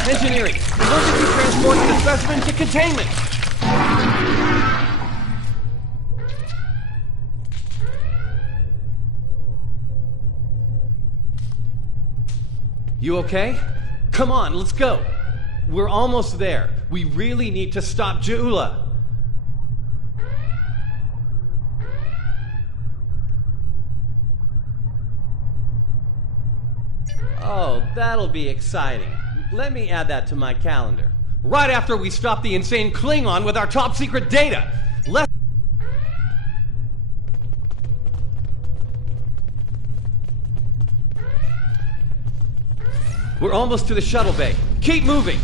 Engineering, emergency transport the specimen to containment! You okay? Come on, let's go! We're almost there. We really need to stop Ja'ula. Oh, that'll be exciting. Let me add that to my calendar. Right after we stop the insane Klingon with our top secret data! We're almost to the shuttle bay. Keep moving!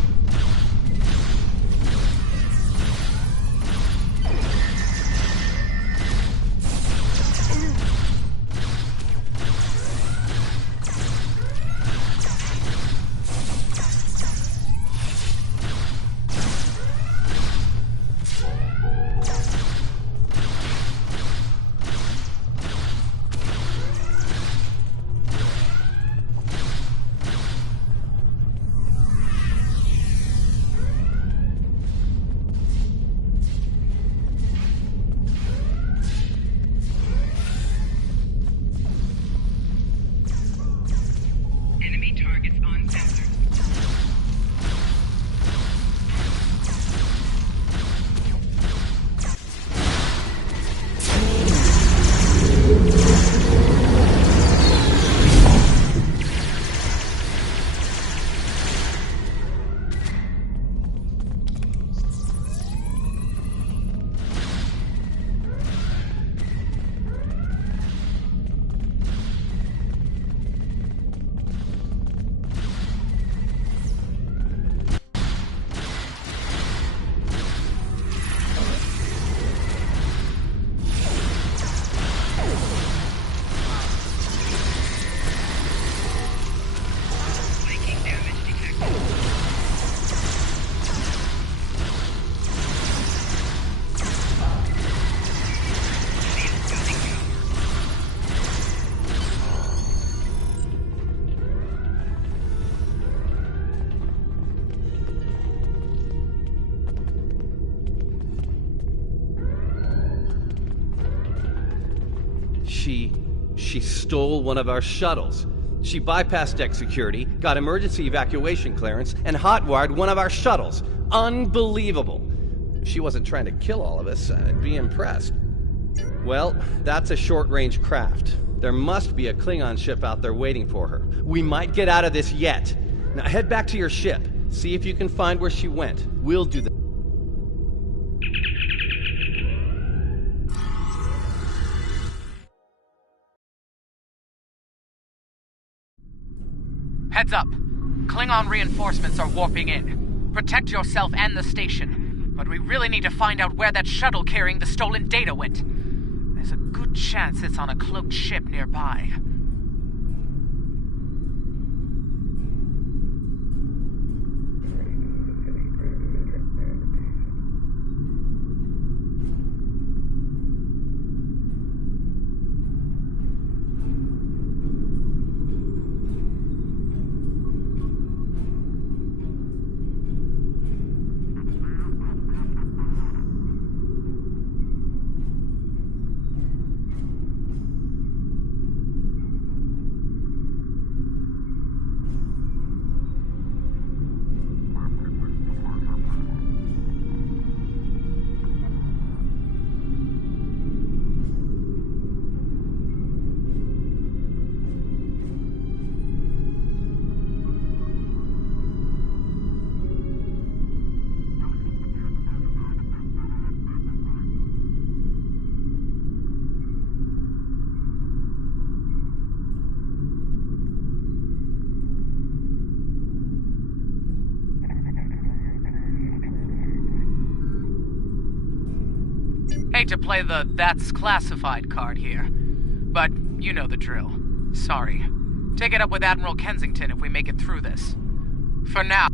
she stole one of our shuttles. She bypassed deck security, got emergency evacuation clearance, and hotwired one of our shuttles. Unbelievable. If she wasn't trying to kill all of us, I'd be impressed. Well, that's a short-range craft. There must be a Klingon ship out there waiting for her. We might get out of this yet. Now head back to your ship. See if you can find where she went. We'll do the... Heads up. Klingon reinforcements are warping in. Protect yourself and the station. But we really need to find out where that shuttle carrying the stolen data went. There's a good chance it's on a cloaked ship nearby. Hate to play the "that's classified" card here, but you know the drill. Sorry. Take it up with Admiral Kensington if we make it through this. For now...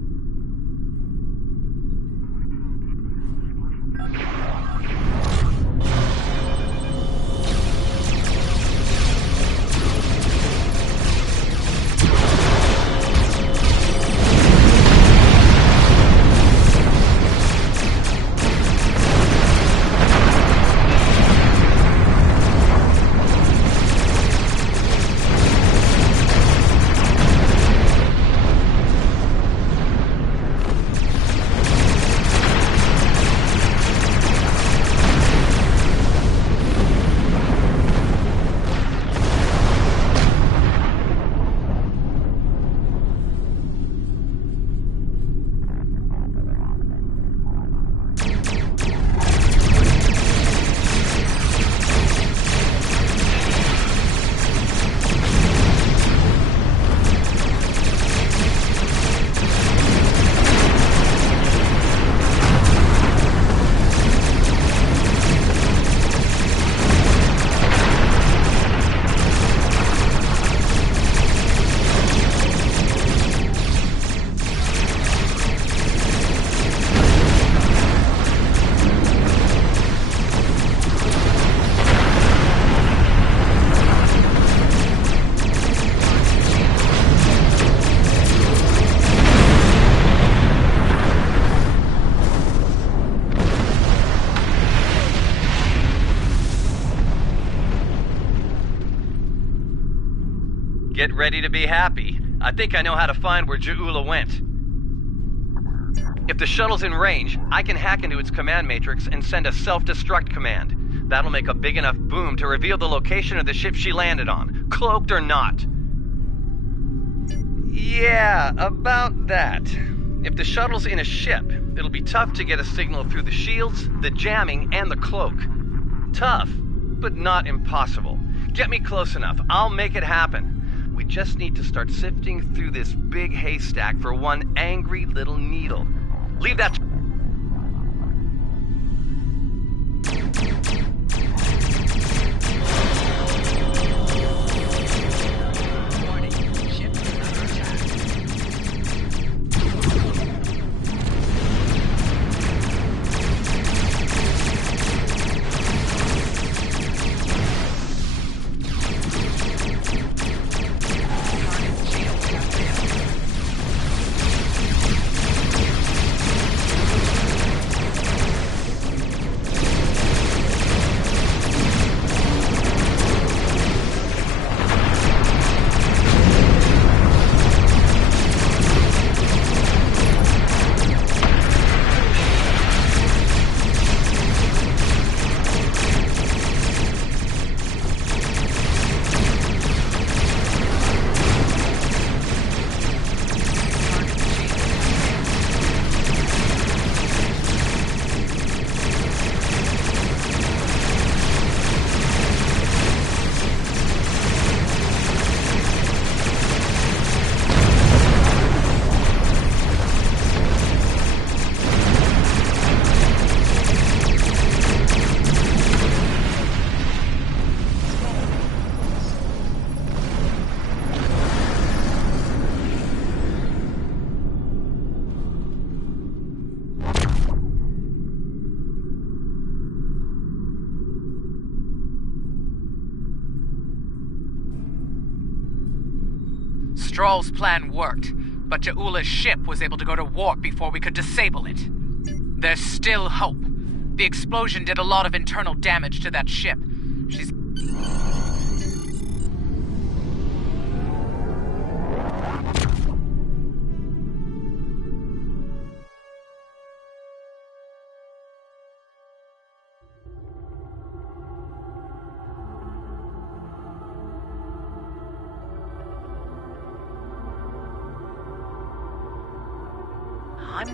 Get ready to be happy. I think I know how to find where Ja'ula went. If the shuttle's in range, I can hack into its command matrix and send a self-destruct command. That'll make a big enough boom to reveal the location of the ship she landed on, cloaked or not. Yeah, about that. If the shuttle's in a ship, it'll be tough to get a signal through the shields, the jamming, and the cloak. Tough, but not impossible. Get me close enough, I'll make it happen. We just need to start sifting through this big haystack for one angry little needle. Leave that... Thrall's plan worked, but Ja'ula's ship was able to go to warp before we could disable it. There's still hope. The explosion did a lot of internal damage to that ship. She's...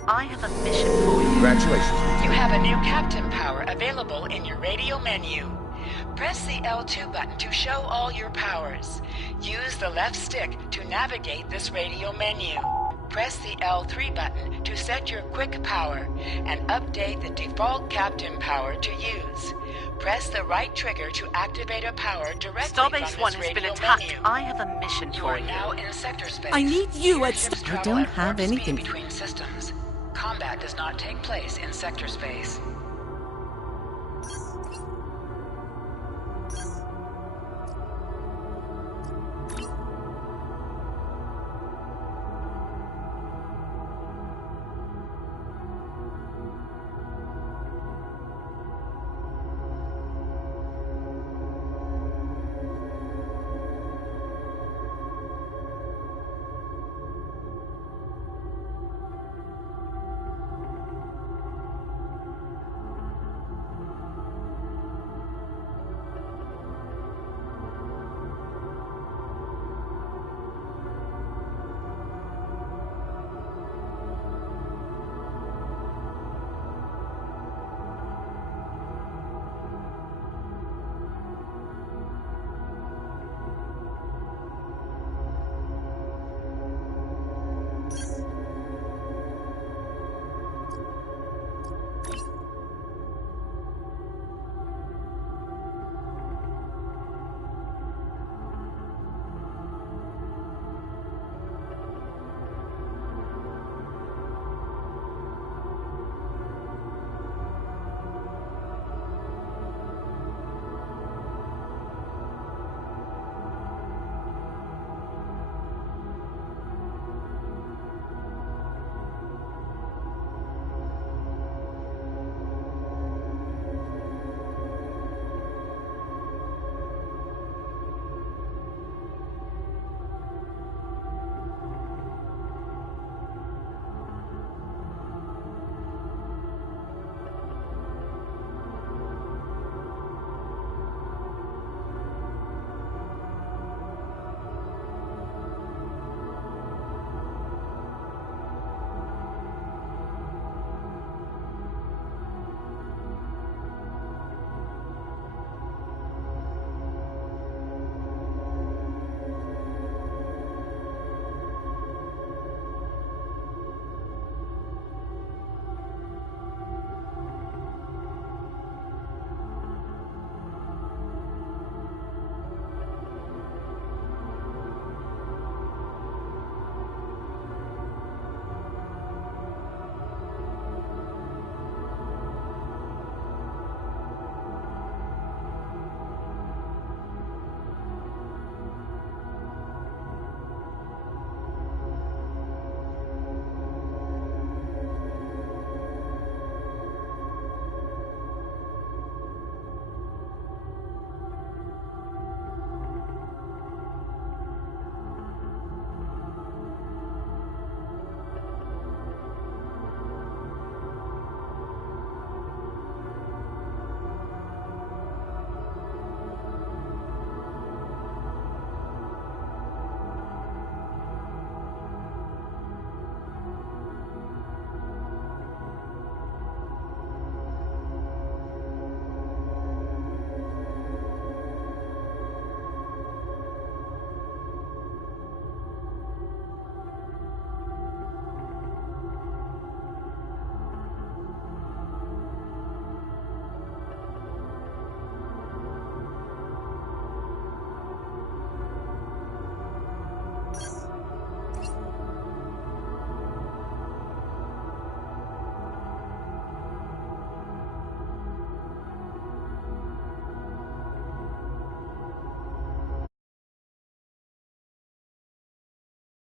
I have a mission for you. Congratulations. You have a new captain power available in your radio menu. Press the L2 button to show all your powers. Use the left stick to navigate this radio menu. Press the L3 button to set your quick power and update the default captain power to use. Press the right trigger to activate a power directly from this Starbase 1 has been attacked. menu. I have a mission You for are you. now in sector space. I need you at... Ships I travel don't at have warp speed anything. between systems. Combat does not take place in sector space.